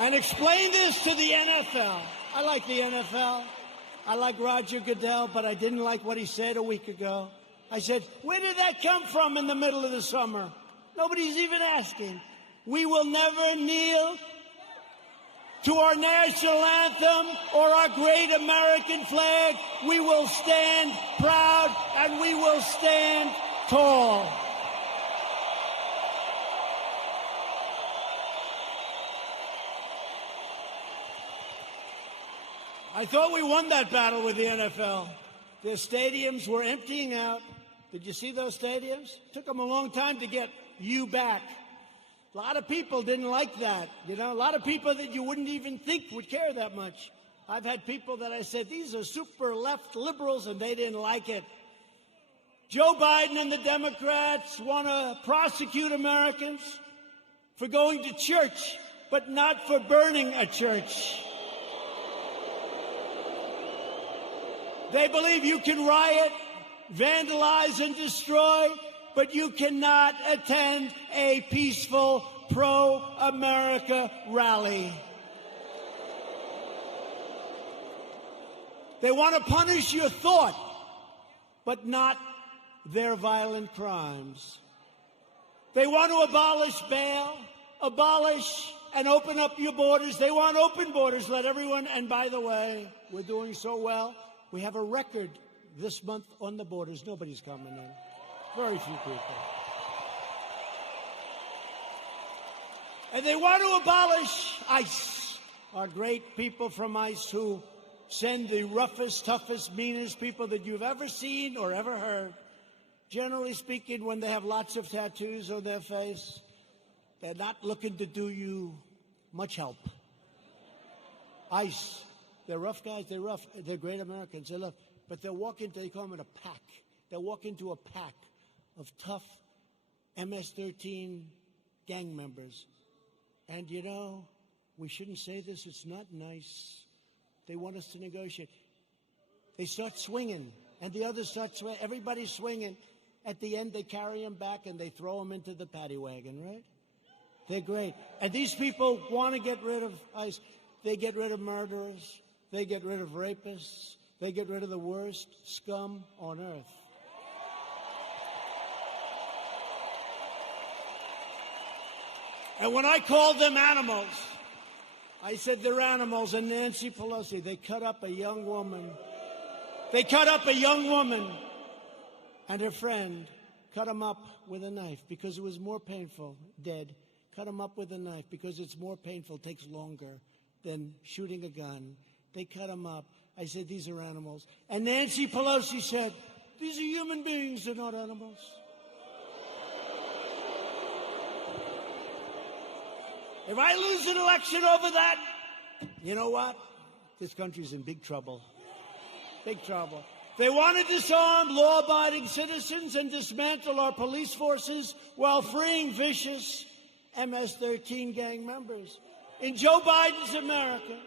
And explain this to the NFL. I like the NFL. I like Roger Goodell, but I didn't like what he said a week ago. I said, where did that come from in the middle of the summer? Nobody's even asking. We will never kneel to our national anthem or our great American flag. We will stand proud and we will stand tall. I thought we won that battle with the NFL. Their stadiums were emptying out. Did you see those stadiums? It took them a long time to get you back. A lot of people didn't like that. You know, a lot of people that you wouldn't even think would care that much. I've had people that I said, these are super left liberals, and they didn't like it. Joe Biden and the Democrats want to prosecute Americans for going to church, but not for burning a church. They believe you can riot, vandalize, and destroy, but you cannot attend a peaceful pro-America rally. They want to punish your thought, but not their violent crimes. They want to abolish bail, abolish and open up your borders. They want open borders, let everyone, and by the way, we're doing so well. We have a record this month on the borders. Nobody's coming in. Very few people. And they want to abolish ICE, our great people from ICE who send the roughest, toughest, meanest people that you've ever seen or ever heard. Generally speaking, when they have lots of tattoos on their face, they're not looking to do you much help. ICE, they're rough guys, they're rough, they're great Americans, they love, but they call them in a pack. They walk into a pack of tough MS-13 gang members. And you know, we shouldn't say this, it's not nice. They want us to negotiate. They start swinging, and the others start swinging. Everybody's swinging. At the end, they carry them back, and they throw them into the paddy wagon, right? They're great. And these people want to get rid of ICE. They get rid of murderers. They get rid of rapists. They get rid of the worst scum on earth. And when I called them animals, I said they're animals. And Nancy Pelosi, they cut up a young woman. They cut up a young woman and her friend, cut them up with a knife because it was more painful, dead. Cut them up with a knife because it's more painful, takes longer than shooting a gun. They cut them up. I said, these are animals. And Nancy Pelosi said, these are human beings, they're not animals. If I lose an election over that, you know what? This country's in big trouble. Big trouble. They want to disarm law-abiding citizens and dismantle our police forces while freeing vicious MS-13 gang members. In Joe Biden's America,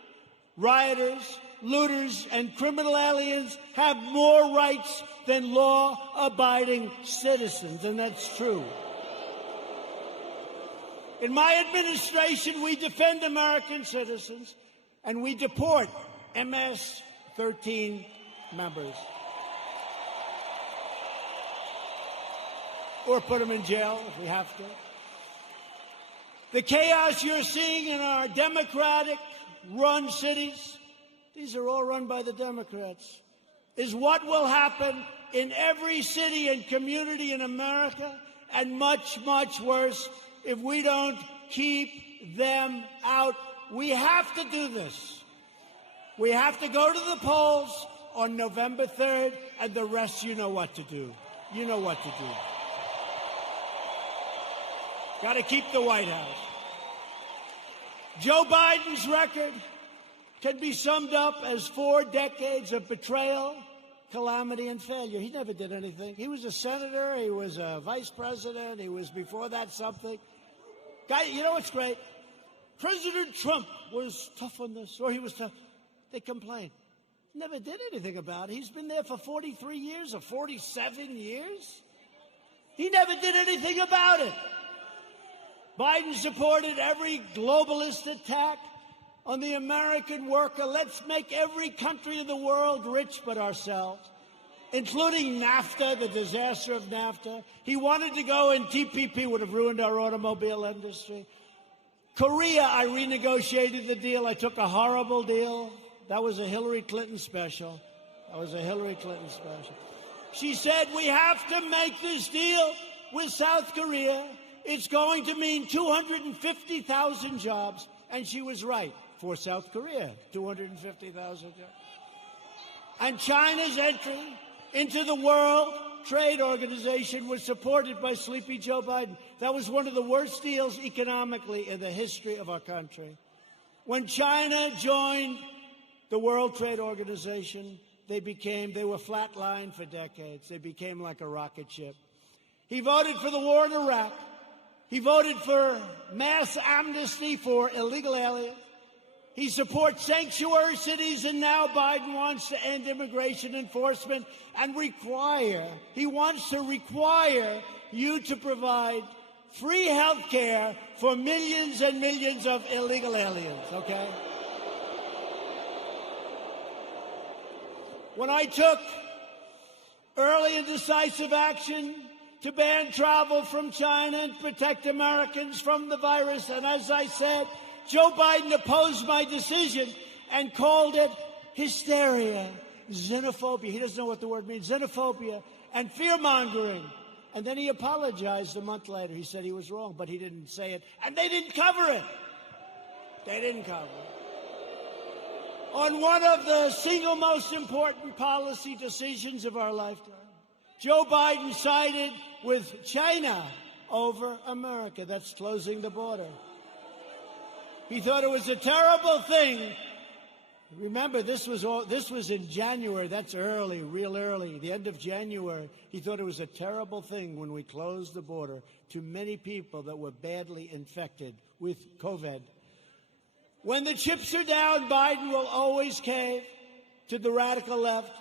rioters, looters, and criminal aliens have more rights than law-abiding citizens, and that's true. In my administration, we defend American citizens, and we deport MS-13 members. Or put them in jail if we have to. The chaos you're seeing in our Democratic-run cities, these are all run by the Democrats, is what will happen in every city and community in America, and much, much worse if we don't keep them out. We have to do this. We have to go to the polls on November 3rd, and the rest, you know what to do. You know what to do. Got to keep the White House. Joe Biden's record can be summed up as 4 decades of betrayal, calamity, and failure. He never did anything. He was a senator. He was a vice president. He was, before that, something. Guy, you know what's great? President Trump was tough on this, or he was tough. They complained. Never did anything about it. He's been there for 43 years or 47 years. He never did anything about it. Biden supported every globalist attack on the American worker. Let's make every country in the world rich but ourselves, including NAFTA, the disaster of NAFTA. He wanted to go, and TPP would have ruined our automobile industry. Korea, I renegotiated the deal. I took a horrible deal. That was a Hillary Clinton special. That was a Hillary Clinton special. She said, we have to make this deal with South Korea. It's going to mean 250,000 jobs. And she was right. For South Korea, 250,000 jobs. And China's entry into the World Trade Organization was supported by Sleepy Joe Biden. That was one of the worst deals economically in the history of our country. When China joined the World Trade Organization, they were flatlined for decades. They became like a rocket ship. He voted for the war in Iraq. He voted for mass amnesty for illegal aliens. He supports sanctuary cities, and now Biden wants to end immigration enforcement and he wants to require you to provide free health care for millions and millions of illegal aliens, okay? When I took early and decisive action to ban travel from China and protect Americans from the virus, and as I said, Joe Biden opposed my decision and called it hysteria, xenophobia. He doesn't know what the word means, xenophobia, and fear-mongering. And then he apologized a month later. He said he was wrong, but he didn't say it. And they didn't cover it. They didn't cover it. On one of the single most important policy decisions of our lifetime, Joe Biden sided with China over America. That's closing the border. He thought it was a terrible thing. Remember, this was in January. That's early, real early, the end of January. He thought it was a terrible thing when we closed the border to many people that were badly infected with COVID. When the chips are down, Biden will always cave to the radical left.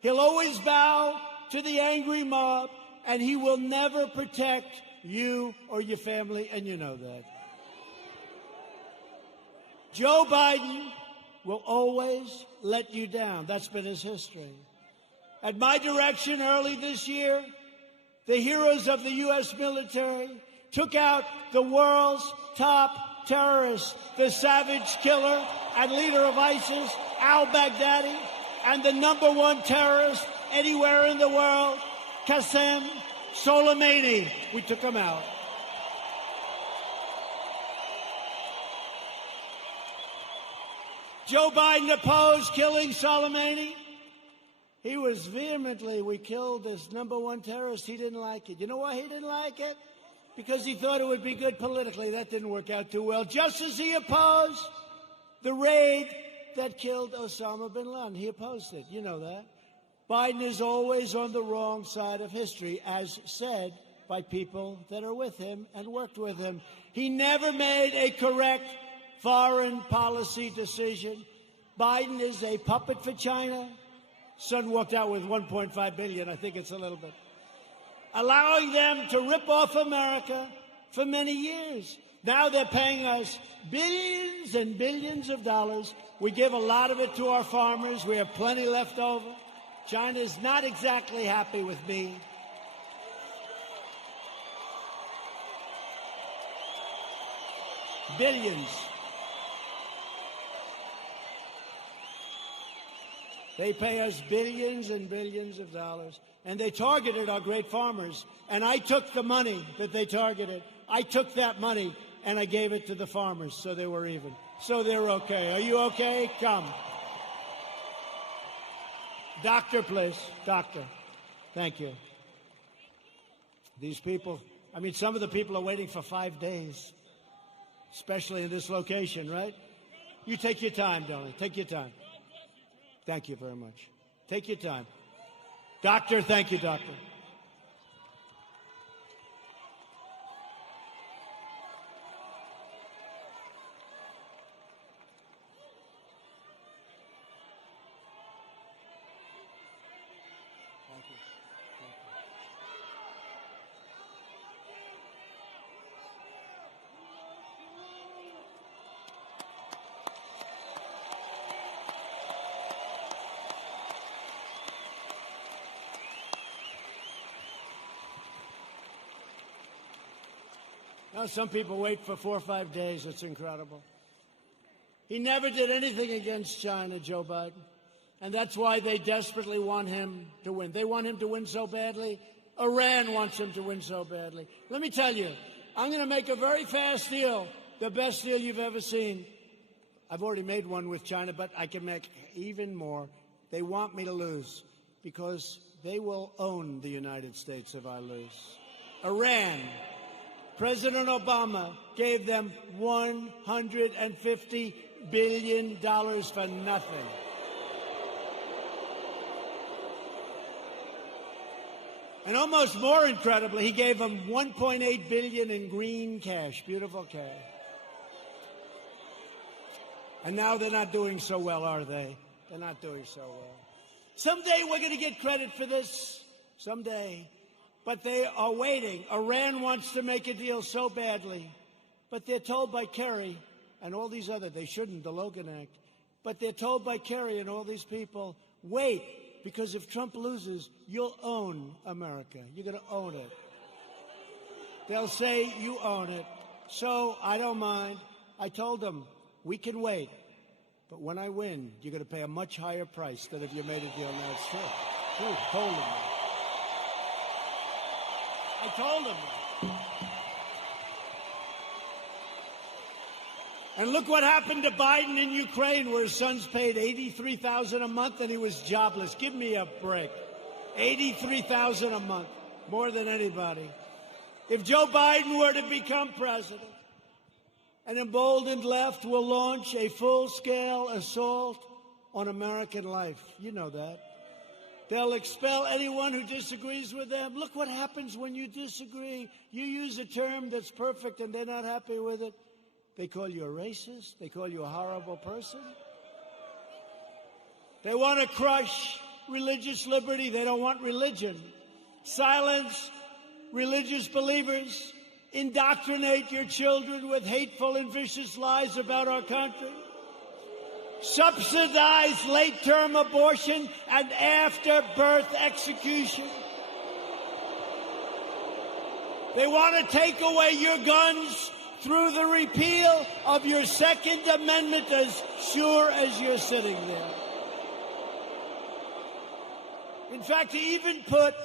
He'll always bow to the angry mob, and he will never protect you or your family, and you know that. Joe Biden will always let you down. That's been his history. At my direction early this year, the heroes of the U.S. military took out the world's top terrorist, the savage killer and leader of ISIS, al-Baghdadi, and the #1 terrorist anywhere in the world, Qasem Soleimani. We took him out. Joe Biden opposed killing Soleimani. He was we killed this #1 terrorist. He didn't like it. You know why he didn't like it? Because he thought it would be good politically. That didn't work out too well. Just as he opposed the raid that killed Osama bin Laden. He opposed it. You know that. Biden is always on the wrong side of history, as said by people that are with him and worked with him. He never made a correct foreign policy decision. Biden is a puppet for China. Son walked out with $1.5 billion. I think it's a little bit. Allowing them to rip off America for many years. Now they're paying us billions and billions of dollars. We give a lot of it to our farmers. We have plenty left over. China is not exactly happy with me. Billions. They pay us billions and billions of dollars, and they targeted our great farmers. And I took the money that they targeted. I took that money, and I gave it to the farmers, so they were even. So they're okay. Are you okay? Come. Doctor, please. Doctor. Thank you. These people, some of the people are waiting for 5 days, especially in this location, right? You take your time, darling. Take your time. Thank you very much. Take your time. Doctor, thank you, doctor. Thank you. Now, some people wait for 4 or 5 days. It's incredible. He never did anything against China, Joe Biden. And that's why they desperately want him to win. They want him to win so badly. Iran wants him to win so badly. Let me tell you, I'm going to make a very fast deal, the best deal you've ever seen. I've already made one with China, but I can make even more. They want me to lose because they will own the United States if I lose. Iran. President Obama gave them $150 billion for nothing. And almost more incredibly, he gave them $1.8 billion in green cash, beautiful cash. And now they're not doing so well, are they? They're not doing so well. Someday we're going to get credit for this. Someday. But they are waiting. Iran wants to make a deal so badly. But they're told by Kerry and all these other, they shouldn't, the Logan Act. But they're told by Kerry and all these people, wait, because if Trump loses, you'll own America. You're going to own it. They'll say you own it. So I don't mind. I told them, we can wait. But when I win, you're going to pay a much higher price than if you made a deal now. It's true. True. Told them. I told them. And look what happened to Biden in Ukraine, where his son's paid $83,000 a month and he was jobless. Give me a break. $83,000 a month, more than anybody. If Joe Biden were to become president, an emboldened left will launch a full-scale assault on American life. You know that. They'll expel anyone who disagrees with them. Look what happens when you disagree. You use a term that's perfect and they're not happy with it. They call you a racist. They call you a horrible person. They want to crush religious liberty. They don't want religion. Silence religious believers. Indoctrinate your children with hateful and vicious lies about our country. Subsidize late-term abortion and after-birth execution. They want to take away your guns through the repeal of your Second Amendment, as sure as you're sitting there. In fact, he even put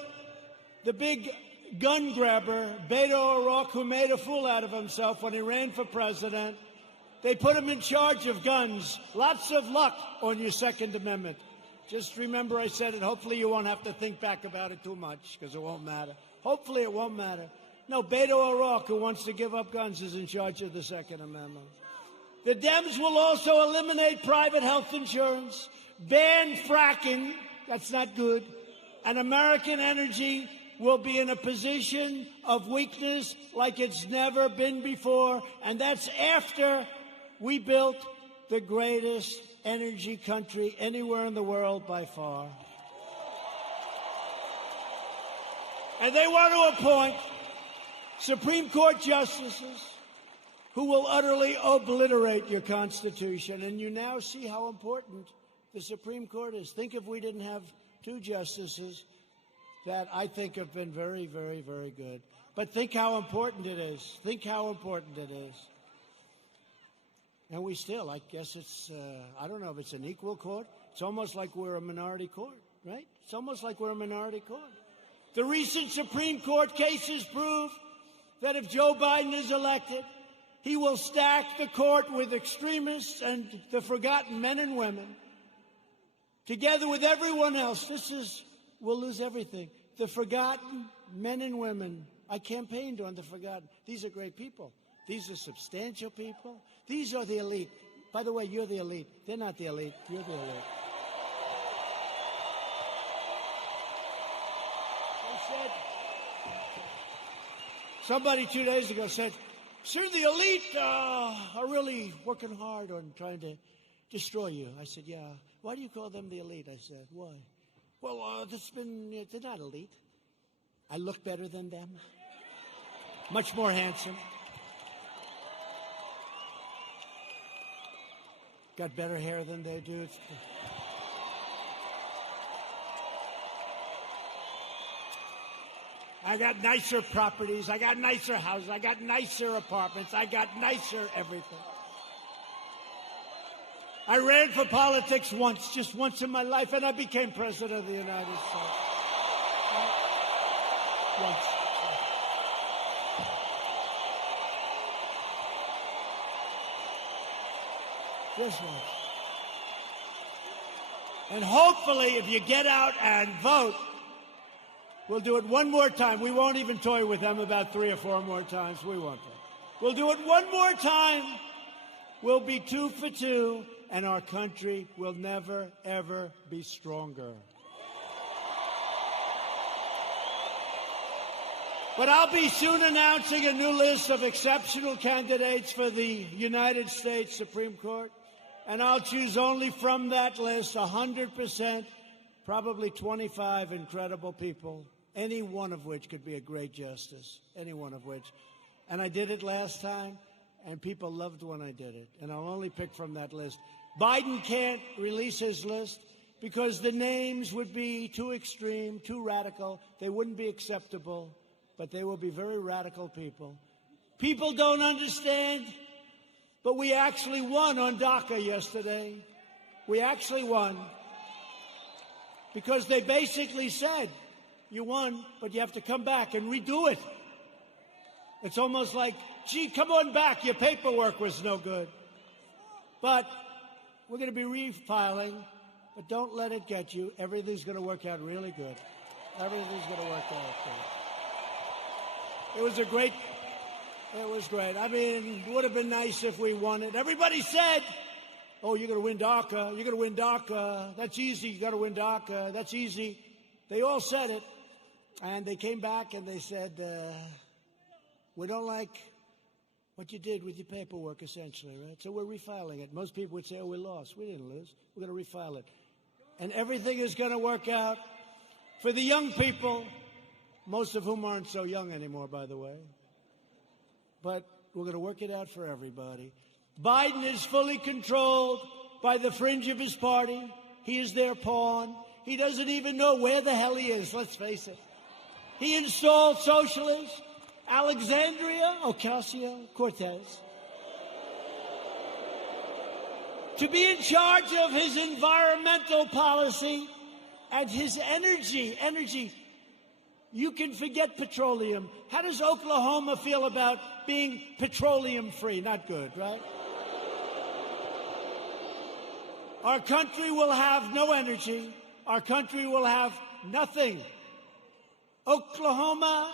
the big gun grabber, Beto O'Rourke, who made a fool out of himself when he ran for president, they put him in charge of guns. Lots of luck on your Second Amendment. Just remember I said it. Hopefully you won't have to think back about it too much, because it won't matter. Hopefully it won't matter. No, Beto O'Rourke, who wants to give up guns, is in charge of the Second Amendment. The Dems will also eliminate private health insurance, ban fracking, that's not good, and American energy will be in a position of weakness like it's never been before, and that's after we built the greatest energy country anywhere in the world by far. And they want to appoint Supreme Court justices who will utterly obliterate your Constitution. And you now see how important the Supreme Court is. Think if we didn't have two justices that I think have been very, very, very good. But think how important it is. Think how important it is. And we still, I guess it's, I don't know if it's an equal court. It's almost like we're a minority court, right? It's almost like we're a minority court. The recent Supreme Court cases prove that if Joe Biden is elected, he will stack the court with extremists and the forgotten men and women. Together with everyone else, we'll lose everything. The forgotten men and women. I campaigned on the forgotten. These are great people. These are substantial people. These are the elite. By the way, you're the elite. They're not the elite. You're the elite. They said, somebody 2 days ago said, sir, the elite are really working hard on trying to destroy you. I said, yeah. Why do you call them the elite? I said, why? Well, they're not elite. I look better than them. Much more handsome. Got better hair than they do. I got nicer properties. I got nicer houses. I got nicer apartments. I got nicer everything. I ran for politics once, just once in my life, and I became president of the United States. Once. Just once. And hopefully, if you get out and vote, we'll do it one more time. We won't even toy with them about 3 or 4 more times. We won't. We'll do it one more time. will be 2 for 2, and our country will never, ever be stronger. But I'll be soon announcing a new list of exceptional candidates for the United States Supreme Court, and I'll choose only from that list 100%, probably 25 incredible people, any one of which could be a great justice, any one of which. And I did it last time, and people loved when I did it, and I'll only pick from that list. Biden can't release his list because the names would be too extreme, too radical. They wouldn't be acceptable. But they will be very radical people. People don't understand, but we actually won on DACA yesterday. We actually won because they basically said, you won, but you have to come back and redo it. It's almost like, gee, come on back, your paperwork was no good. But we're going to be refiling, but don't let it get you. Everything's going to work out really good. Everything's going to work out good. It was great. I mean, it would have been nice if we won it. Everybody said, oh, you're going to win DACA. You're going to win DACA. That's easy. You got to win DACA. That's easy. They all said it. And they came back and they said, we don't like what you did with your paperwork, essentially, right? So we're refiling it. Most people would say, oh, we lost. We didn't lose. We're going to refile it. And everything is going to work out for the young people, most of whom aren't so young anymore, by the way. But we're going to work it out for everybody. Biden is fully controlled by the fringe of his party. He is their pawn. He doesn't even know where the hell he is, let's face it. He installed socialists, Alexandria Ocasio-Cortez, to be in charge of his environmental policy and his energy. You can forget petroleum. How does Oklahoma feel about being petroleum-free? Not good, right? Our country will have no energy. Our country will have nothing. Oklahoma,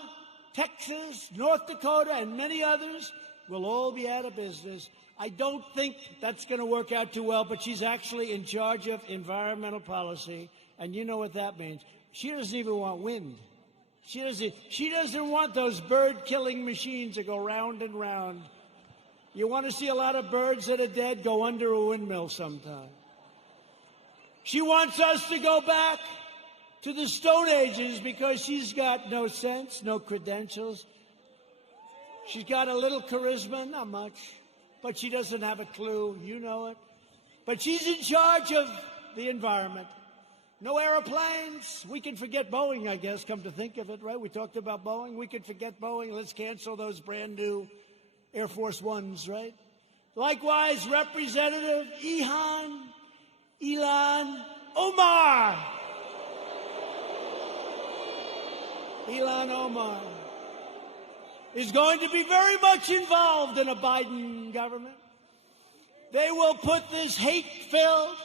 Texas, North Dakota, and many others will all be out of business. I don't think that's going to work out too well, but she's actually in charge of environmental policy, and you know what that means. She doesn't even want wind. She doesn't want those bird-killing machines that go round and round. You want to see a lot of birds that are dead? Go under a windmill sometime. She wants us to go back to the Stone Ages because she's got no sense, no credentials. She's got a little charisma, not much, but she doesn't have a clue. You know it. But she's in charge of the environment. No airplanes. We can forget Boeing, I guess, come to think of it, right? We talked about Boeing. We could forget Boeing. Let's cancel those brand new Air Force Ones, right? Likewise, Representative Ilhan Omar is going to be very much involved in a Biden government. They will put this hate-filled,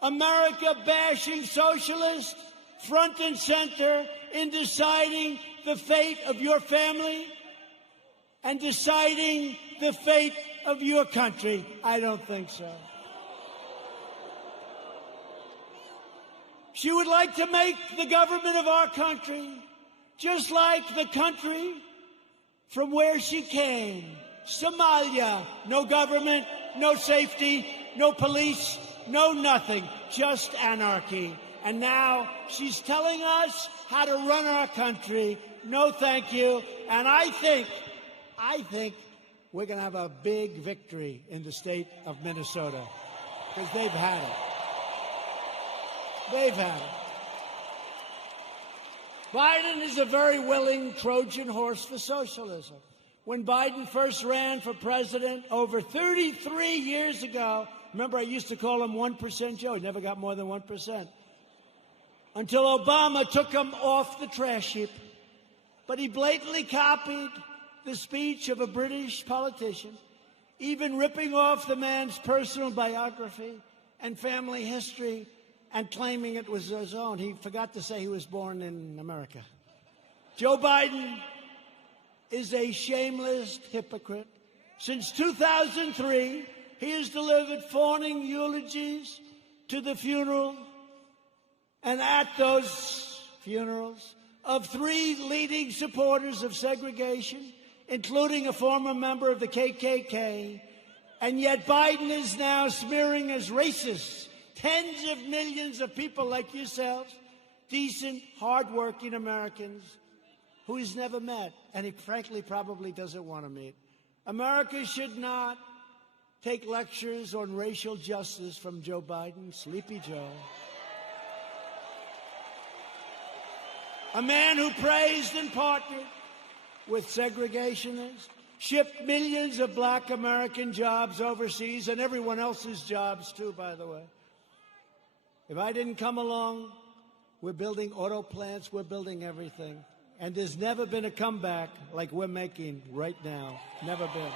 America-bashing socialist front and center in deciding the fate of your family and deciding the fate of your country. I don't think so. She would like to make the government of our country just like the country from where she came, Somalia. No government, no safety, no police, no nothing, just anarchy. And now she's telling us how to run our country. No, thank you. And I think we're going to have a big victory in the state of Minnesota because they've had it. They've had it. Biden is a very willing Trojan horse for socialism. When Biden first ran for president over 33 years ago, remember, I used to call him 1% Joe. He never got more than 1%. Until Obama took him off the trash heap. But he blatantly copied the speech of a British politician, even ripping off the man's personal biography and family history and claiming it was his own. He forgot to say he was born in America. Joe Biden is a shameless hypocrite. Since 2003, He has delivered fawning eulogies to the funeral and at those funerals of 3 leading supporters of segregation, including a former member of the KKK. And yet Biden is now smearing as racist tens of millions of people like yourselves, decent, hardworking Americans who he's never met, and he frankly probably doesn't want to meet. America should not take lectures on racial justice from Joe Biden, Sleepy Joe. A man who praised and partnered with segregationists, shipped millions of black American jobs overseas, and everyone else's jobs too, by the way. If I didn't come along, we're building auto plants, we're building everything. And there's never been a comeback like we're making right now. Never been.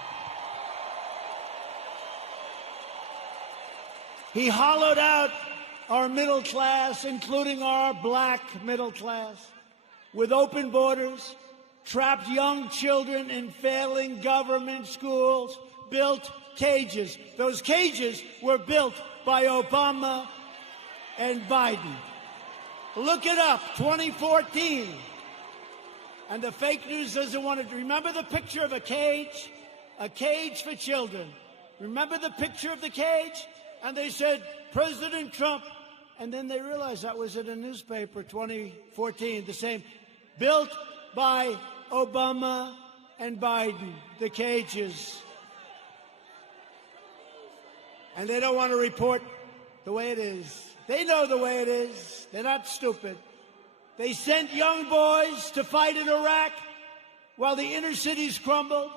He hollowed out our middle class, including our black middle class, with open borders, trapped young children in failing government schools, built cages. Those cages were built by Obama and Biden. Look it up, 2014. And the fake news doesn't want to. Remember the picture of a cage for children. Remember the picture of the cage? And they said, President Trump. And then they realized that was in a newspaper, 2014, the same. Built by Obama and Biden, the cages. And they don't want to report the way it is. They know the way it is. They're not stupid. They sent young boys to fight in Iraq while the inner cities crumbled,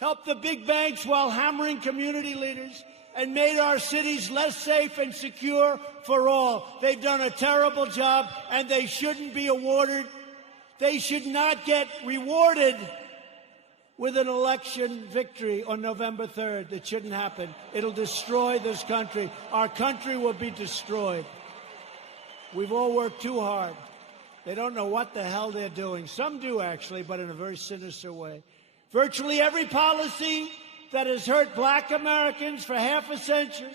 helped the big banks while hammering community leaders, and made our cities less safe and secure for all. They've done a terrible job, and they shouldn't be awarded. They should not get rewarded with an election victory on November 3rd. It shouldn't happen. It'll destroy this country. Our country will be destroyed. We've all worked too hard. They don't know what the hell they're doing. Some do, actually, but in a very sinister way. Virtually every policy that has hurt black Americans for half a century,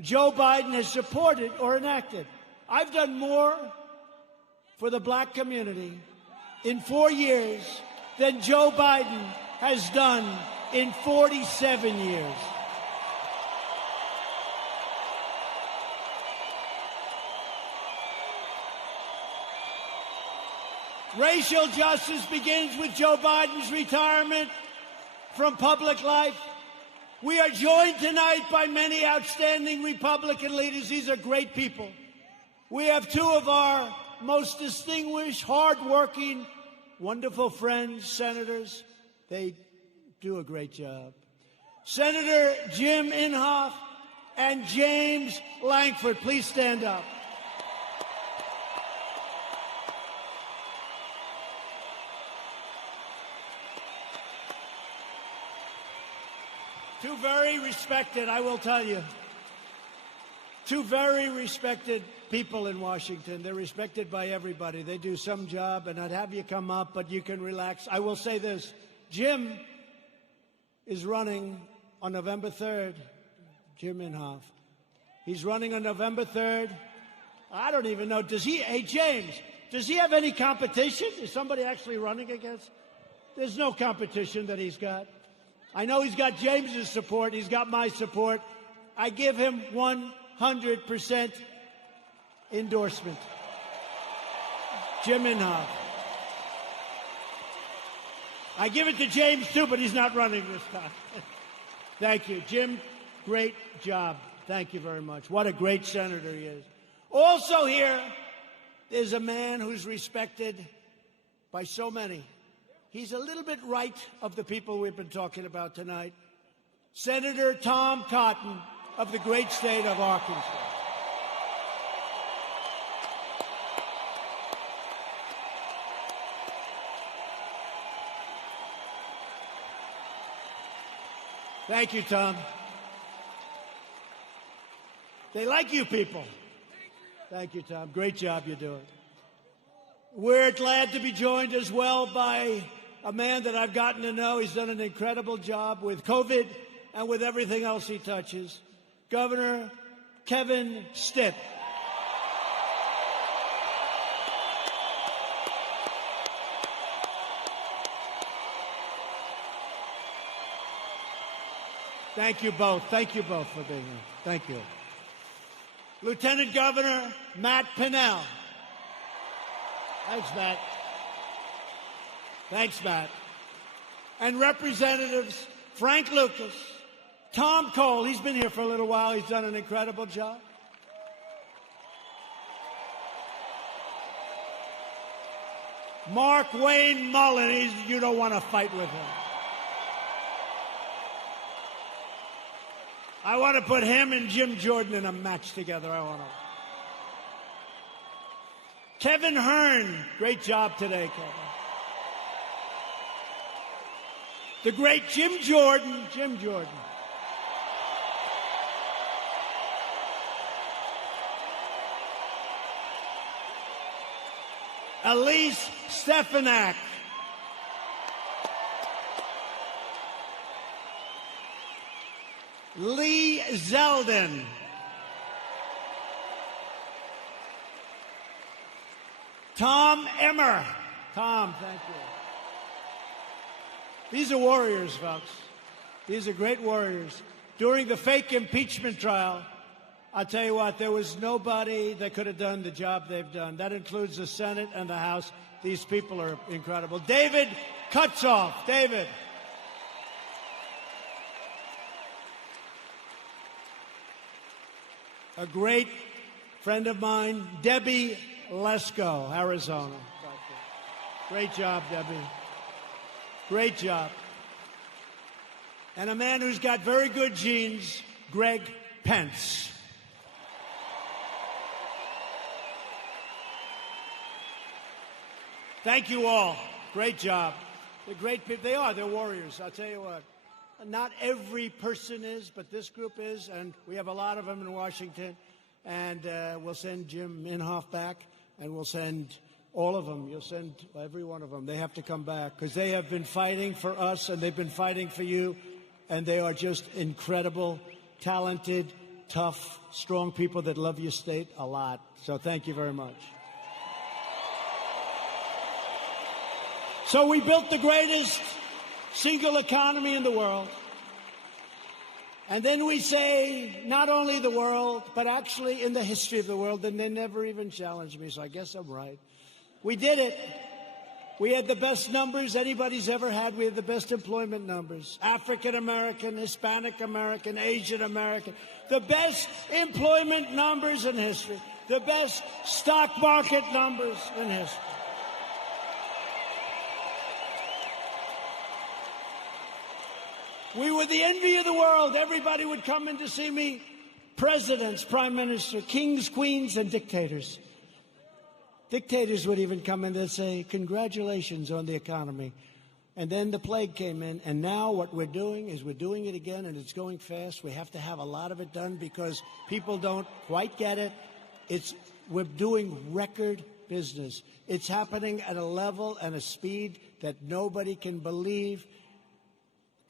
Joe Biden has supported or enacted. I've done more for the black community in 4 years than Joe Biden has done in 47 years. Racial justice begins with Joe Biden's retirement from public life. We are joined tonight by many outstanding Republican leaders. These are great people. We have 2 of our most distinguished, hardworking, wonderful friends, senators. They do a great job. Senator Jim Inhofe and James Lankford, please stand up. Two very respected, I will tell you, 2 very respected people in Washington. They're respected by everybody. They do some job, and I'd have you come up, but you can relax. I will say this. Jim is running on November 3rd. Jim Inhofe. He's running on November 3rd. I don't even know. Hey, James, does he have any competition? Is somebody actually running against? There's no competition that he's got. I know he's got James's support. He's got my support. I give him 100% endorsement. Jim Inhofe. I give it to James, too, but he's not running this time. Thank you. Jim, great job. Thank you very much. What a great senator he is. Also here is a man who's respected by so many. He's a little bit right of the people we've been talking about tonight. Senator Tom Cotton of the great state of Arkansas. Thank you, Tom. They like you people. Thank you, Tom. Great job you're doing. We're glad to be joined as well by a man that I've gotten to know. He's done an incredible job with COVID and with everything else he touches. Governor Kevin Stitt. Thank you both. Thank you both for being here. Thank you. Lieutenant Governor Matt Pinnell. Thanks, Matt. Thanks, Matt. And Representatives Frank Lucas, Tom Cole, he's been here for a little while. He's done an incredible job. Mark Wayne Mullen, you don't want to fight with him. I want to put him and Jim Jordan in a match together. I want to. Kevin Hearn, great job today, Kevin. The great Jim Jordan. Elise Stefanak. Lee Zeldin. Tom Emmer. Tom, thank you. These are warriors, folks. These are great warriors. During the fake impeachment trial, I'll tell you what, there was nobody that could have done the job they've done. That includes the Senate and the House. These people are incredible. David Kutzoff. David. A great friend of mine, Debbie Lesko, Arizona. Great job, Debbie. Great job. And a man who's got very good genes, Greg Pence. Thank you all. Great job. They're great people. They are. They're warriors. I'll tell you what. Not every person is, but this group is, and we have a lot of them in Washington. And we'll send Jim Inhofe back, and we'll send all of them. You'll send every one of them. They have to come back because they have been fighting for us, and they've been fighting for you, and they are just incredible, talented, tough, strong people that love your state a lot. So thank you very much. So we built the greatest single economy in the world. And then we say, not only the world, but actually in the history of the world, and they never even challenged me, so I guess I'm right. We did it. We had the best numbers anybody's ever had. We had the best employment numbers. African American, Hispanic American, Asian American. The best employment numbers in history. The best stock market numbers in history. We were the envy of the world. Everybody would come in to see me. Presidents, prime minister, kings, queens, and dictators. Dictators would even come in and say, congratulations on the economy. And then the plague came in. And now what we're doing is we're doing it again, and it's going fast. We have to have a lot of it done because people don't quite get it. We're doing record business. It's happening at a level and a speed that nobody can believe.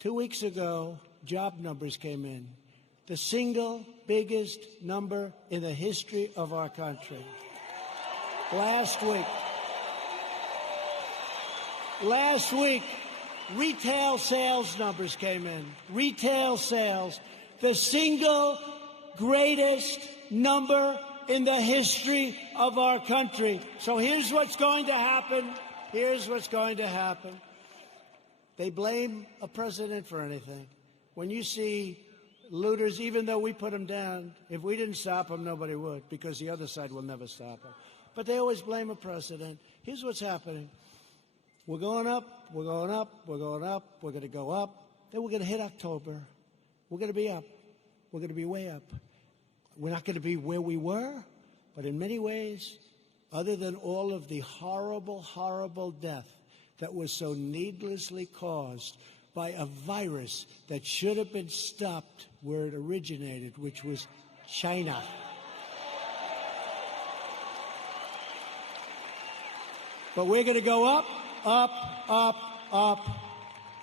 2 weeks ago, job numbers came in. The single biggest number in the history of our country. Last week, retail sales numbers came in. Retail sales, the single greatest number in the history of our country. So here's what's going to happen. Here's what's going to happen. They blame a president for anything. When you see looters, even though we put them down, if we didn't stop them, nobody would, because the other side will never stop them. But they always blame a president. Here's what's happening. We're going up, we're going up, we're going up, we're going to go up. Then we're going to hit October. We're going to be up. We're going to be way up. We're not going to be where we were, but in many ways, other than all of the horrible, horrible death that was so needlessly caused by a virus that should have been stopped where it originated, which was China. But we're going to go up, up, up, up.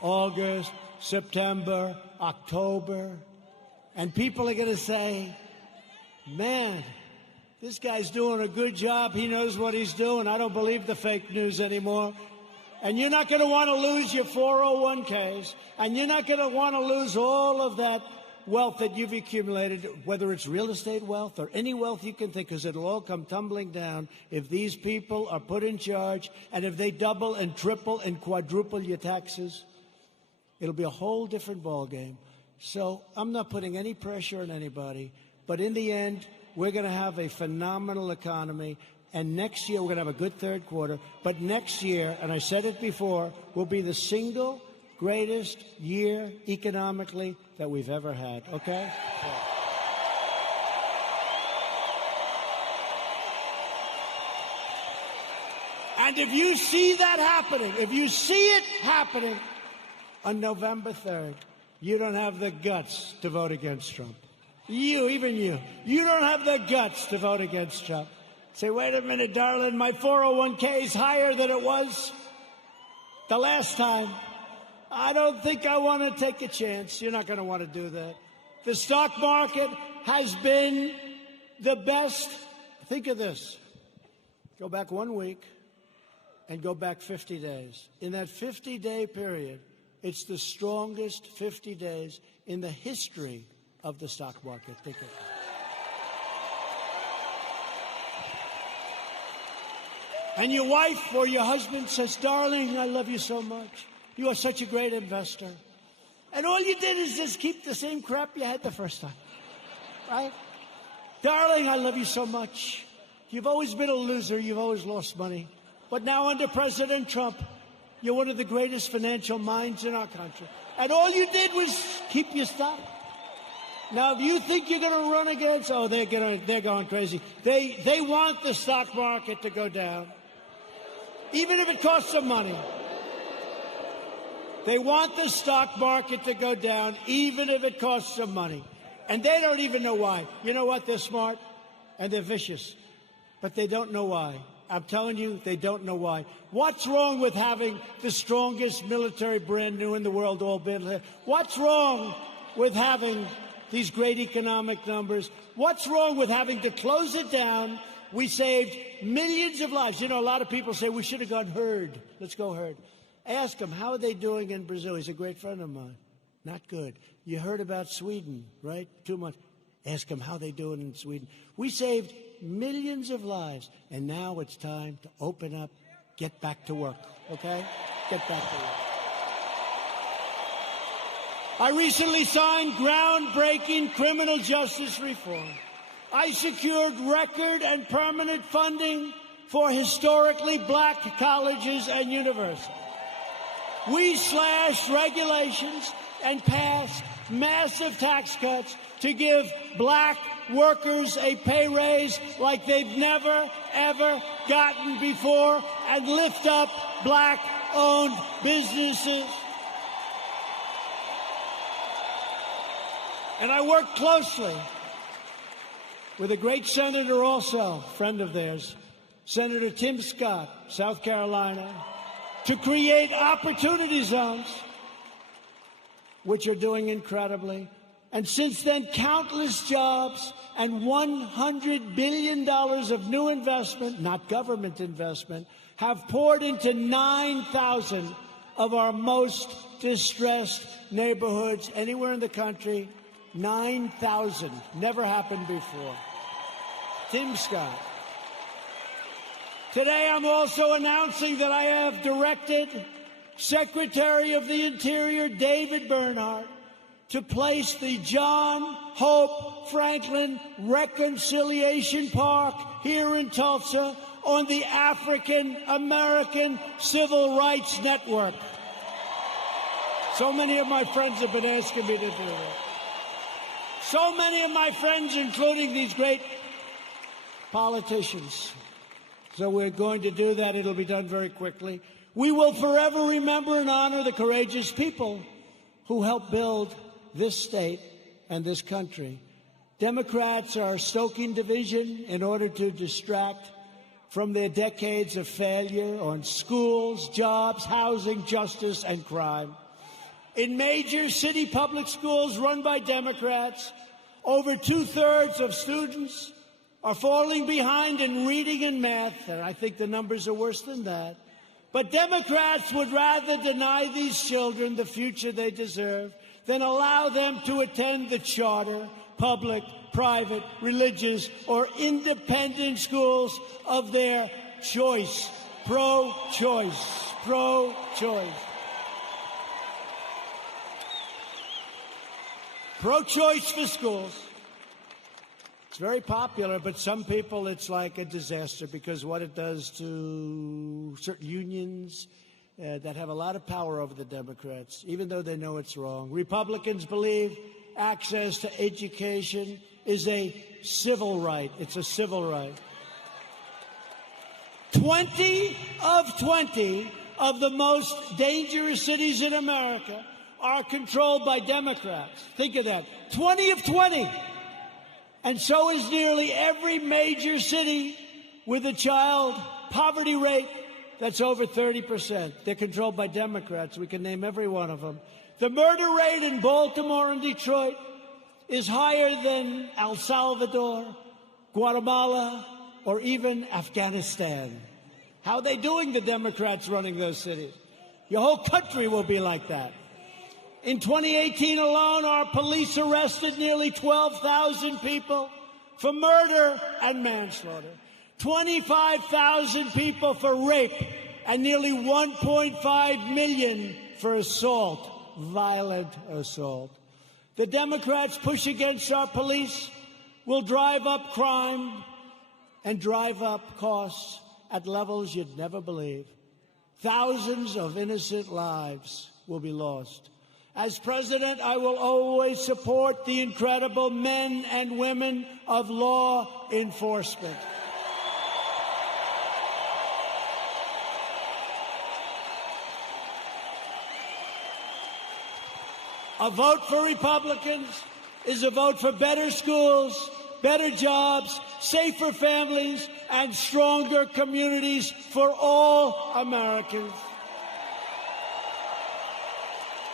August, September, October, and people are going to say, man, this guy's doing a good job. He knows what he's doing. I don't believe the fake news anymore. And you're not going to want to lose your 401ks, and you're not going to want to lose all of that wealth that you've accumulated, whether it's real estate wealth or any wealth you can think, because it'll all come tumbling down if these people are put in charge, and if they double and triple and quadruple your taxes. It'll be a whole different ballgame. So I'm not putting any pressure on anybody, but in the end, we're going to have a phenomenal economy. And next year, we're going to have a good third quarter. But next year, and I said it before, will be the single greatest year economically that we've ever had, okay? Yeah. And if you see that happening, if you see it happening on November 3rd, you don't have the guts to vote against Trump. Even you don't have the guts to vote against Trump. Say, wait a minute, darling, my 401k is higher than it was the last time. I don't think I want to take a chance. You're not going to want to do that. The stock market has been the best. Think of this. Go back 1 week and go back 50 days. In that 50-day period, it's the strongest 50 days in the history of the stock market. Think of it. And your wife or your husband says, darling, I love you so much. You are such a great investor. And all you did is just keep the same crap you had the first time. Right? Darling, I love you so much. You've always been a loser. You've always lost money. But now under President Trump, you're one of the greatest financial minds in our country. And all you did was keep your stock. Now, if you think you're going to run against, they're going crazy. They want the stock market to go down, even if it costs them money. They want the stock market to go down, even if it costs them money. And they don't even know why. You know what? They're smart and they're vicious, but they don't know why. I'm telling you, they don't know why. What's wrong with having the strongest military brand new in the world all been here? What's wrong with having these great economic numbers? What's wrong with having to close it down? We saved millions of lives. You know, a lot of people say we should have gone herd. Let's go herd. Ask him, how are they doing in Brazil? He's a great friend of mine. Not good. You heard about Sweden, right? 2 months. Ask him how they doing in Sweden. We saved millions of lives, and now it's time to open up, get back to work, okay? Get back to work. I recently signed groundbreaking criminal justice reform. I secured record and permanent funding for historically black colleges and universities. We slashed regulations and passed massive tax cuts to give black workers a pay raise like they've never, ever gotten before, and lift up black-owned businesses. And I worked closely with a great senator also, friend of theirs, Senator Tim Scott, South Carolina, to create opportunity zones, which are doing incredibly. And since then, countless jobs and $100 billion of new investment, not government investment, have poured into 9,000 of our most distressed neighborhoods anywhere in the country. 9,000. Never happened before. Tim Scott. Today, I'm also announcing that I have directed Secretary of the Interior David Bernhardt to place the John Hope Franklin Reconciliation Park here in Tulsa on the African American Civil Rights Network. So many of my friends have been asking me to do that. So many of my friends, including these great politicians. So we're going to do that. It'll be done very quickly. We will forever remember and honor the courageous people who helped build this state and this country. Democrats are stoking division in order to distract from their decades of failure on schools, jobs, housing, justice, and crime. In major city public schools run by Democrats, over 2/3 of students are falling behind in reading and math, and I think the numbers are worse than that. But Democrats would rather deny these children the future they deserve than allow them to attend the charter, public, private, religious, or independent schools of their choice. Pro-choice. Pro-choice. Pro-choice for schools. It's very popular, but some people it's like a disaster because what it does to certain unions that have a lot of power over the Democrats, even though they know it's wrong. Republicans believe access to education is a civil right. It's a civil right. 20 of the most dangerous cities in America are controlled by Democrats. Think of that. 20 of 20. And so is nearly every major city with a child poverty rate that's over 30%. They're controlled by Democrats. We can name every one of them. The murder rate in Baltimore and Detroit is higher than El Salvador, Guatemala, or even Afghanistan. How are they doing, the Democrats running those cities? Your whole country will be like that. In 2018 alone, our police arrested nearly 12,000 people for murder and manslaughter, 25,000 people for rape, and nearly 1.5 million for assault, violent assault. The Democrats' push against our police will drive up crime and drive up costs at levels you'd never believe. Thousands of innocent lives will be lost. As president, I will always support the incredible men and women of law enforcement. A vote for Republicans is a vote for better schools, better jobs, safer families, and stronger communities for all Americans.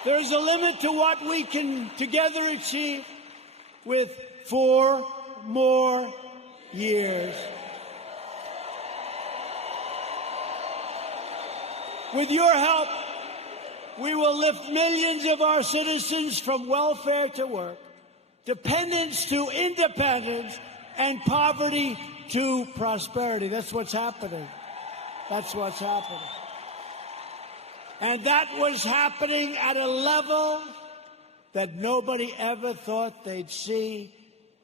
There's a limit to what we can together achieve with 4 more years. With your help, we will lift millions of our citizens from welfare to work, dependence to independence, and poverty to prosperity. That's what's happening. That's what's happening. And that was happening at a level that nobody ever thought they'd see.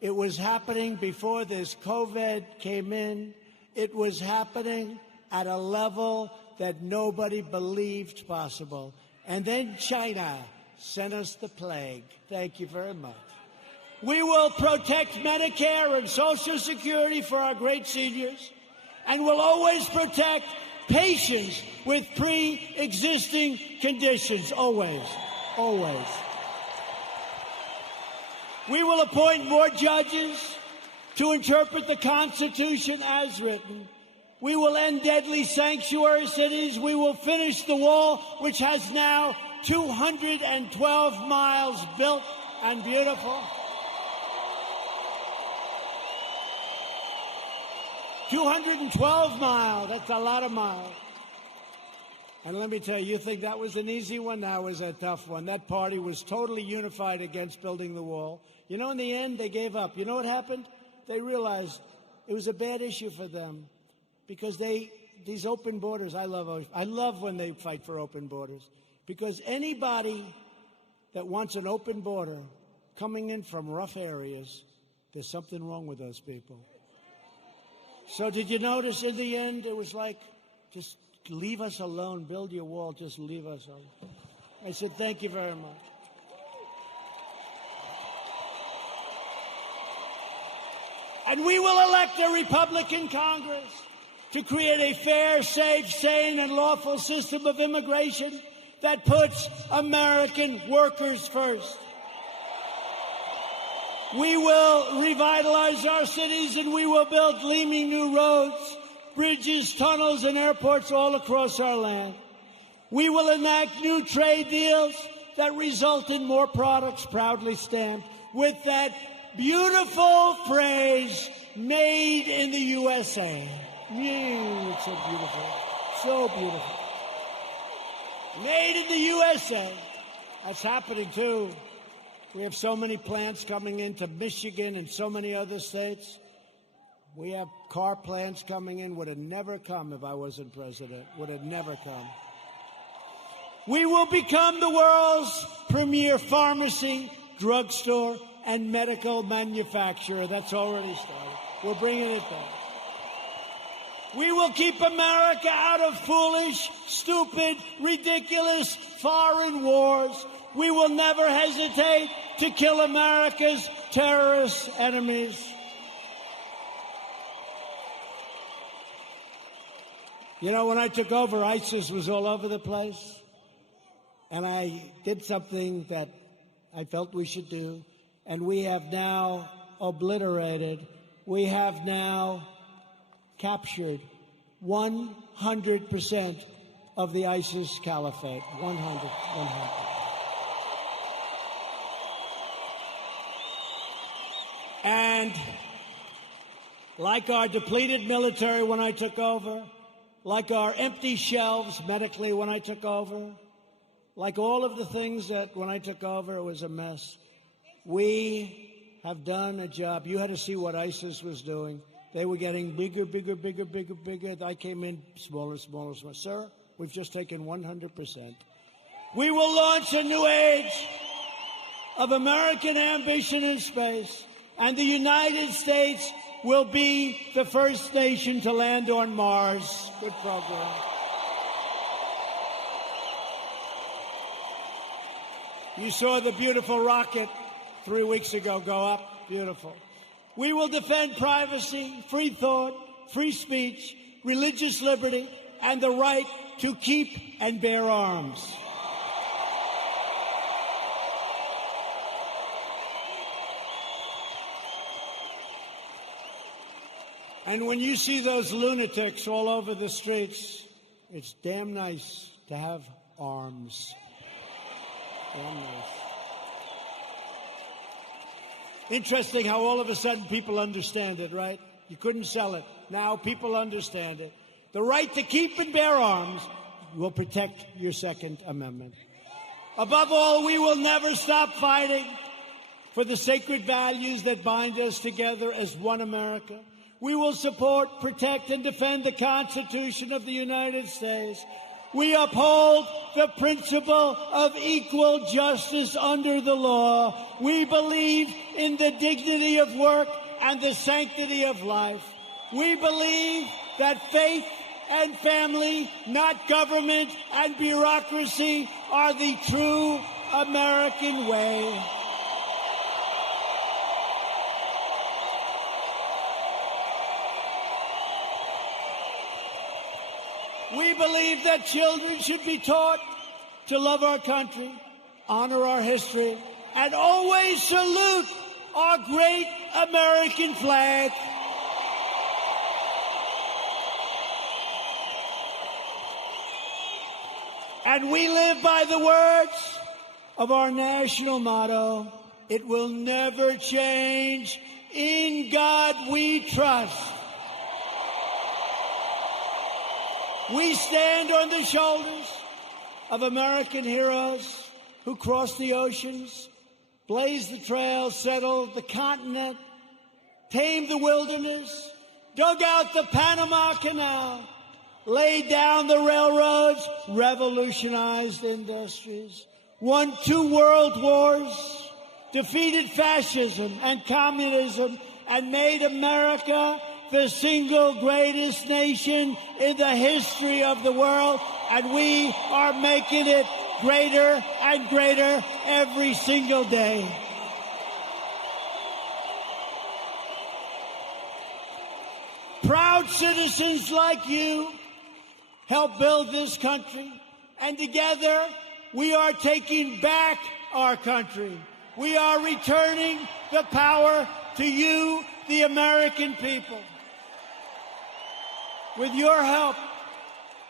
It was happening before this COVID came in. It was happening at a level that nobody believed possible. And then China sent us the plague. Thank you very much. We will protect Medicare and Social Security for our great seniors, and will always protect patients with pre-existing conditions. Always. Always. We will appoint more judges to interpret the Constitution as written. We will end deadly sanctuary cities. We will finish the wall, which has now 212 miles built and beautiful. 212 miles. That's a lot of miles. And let me tell you, you think that was an easy one? That was a tough one. That party was totally unified against building the wall. You know, in the end, they gave up. You know what happened? They realized it was a bad issue for them because these open borders, I love when they fight for open borders, because anybody that wants an open border coming in from rough areas, there's something wrong with those people. So did you notice in the end, it was like, just leave us alone, build your wall, just leave us alone. I said, thank you very much. And we will elect a Republican Congress to create a fair, safe, sane, and lawful system of immigration that puts American workers first. We will revitalize our cities, and we will build gleaming new roads, bridges, tunnels, and airports all across our land. We will enact new trade deals that result in more products proudly stamped with that beautiful phrase, made in the USA. It's so beautiful. So beautiful. Made in the USA. That's happening, too. We have so many plants coming into Michigan and so many other states. We have car plants coming in. Would have never come if I wasn't president. Would have never come. We will become the world's premier pharmacy, drugstore, and medical manufacturer. That's already started. We're bringing it back. We will keep America out of foolish, stupid, ridiculous foreign wars. We will never hesitate to kill America's terrorist enemies. You know, when I took over, ISIS was all over the place. And I did something that I felt we should do. And we have now obliterated, we have now captured 100% of the ISIS caliphate. 100. And like our depleted military when I took over, like our empty shelves medically when I took over, like all of the things that when I took over it was a mess, we have done a job. You had to see what ISIS was doing. They were getting bigger. I came in smaller. Sir, we've just taken 100%. We will launch a new age of American ambition in space, and the United States will be the first nation to land on Mars. Good program. You saw the beautiful rocket 3 weeks ago go up. Beautiful. We will defend privacy, free thought, free speech, religious liberty, and the right to keep and bear arms. And when you see those lunatics all over the streets, it's damn nice to have arms. Damn nice. Interesting how all of a sudden people understand it, right? You couldn't sell it. Now people understand it. The right to keep and bear arms will protect your Second Amendment. Above all, we will never stop fighting for the sacred values that bind us together as one America. We will support, protect, and defend the Constitution of the United States. We uphold the principle of equal justice under the law. We believe in the dignity of work and the sanctity of life. We believe that faith and family, not government and bureaucracy, are the true American way. We believe that children should be taught to love our country, honor our history, and always salute our great American flag. And we live by the words of our national motto, it will never change. In God we trust. We stand on the shoulders of American heroes who crossed the oceans, blazed the trails, settled the continent, tamed the wilderness, dug out the Panama Canal, laid down the railroads, revolutionized industries, won 2 world wars, defeated fascism and communism, and made America the single greatest nation in the history of the world, and we are making it greater and greater every single day. Proud citizens like you help build this country, and together we are taking back our country. We are returning the power to you, the American people. With your help,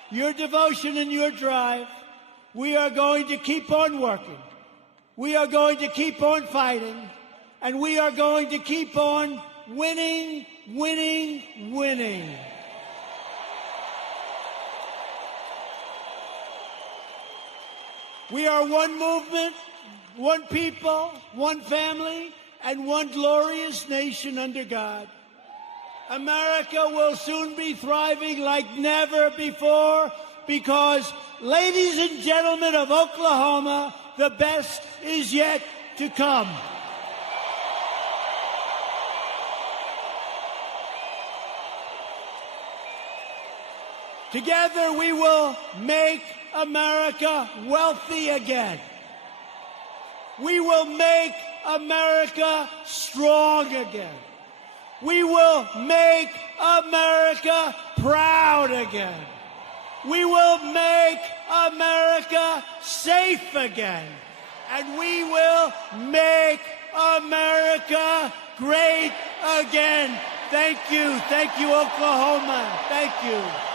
your devotion, and your drive, we are going to keep on working We are going to keep on fighting, and we are going to keep on winning, winning, winning. We are one movement, one people, one family, and one glorious nation under God. America will soon be thriving like never before because, ladies and gentlemen of Oklahoma, the best is yet to come. Together we will make America wealthy again. We will make America strong again. We will make America proud again. We will make America safe again. And we will make America great again. Thank you. Thank you, Oklahoma. Thank you.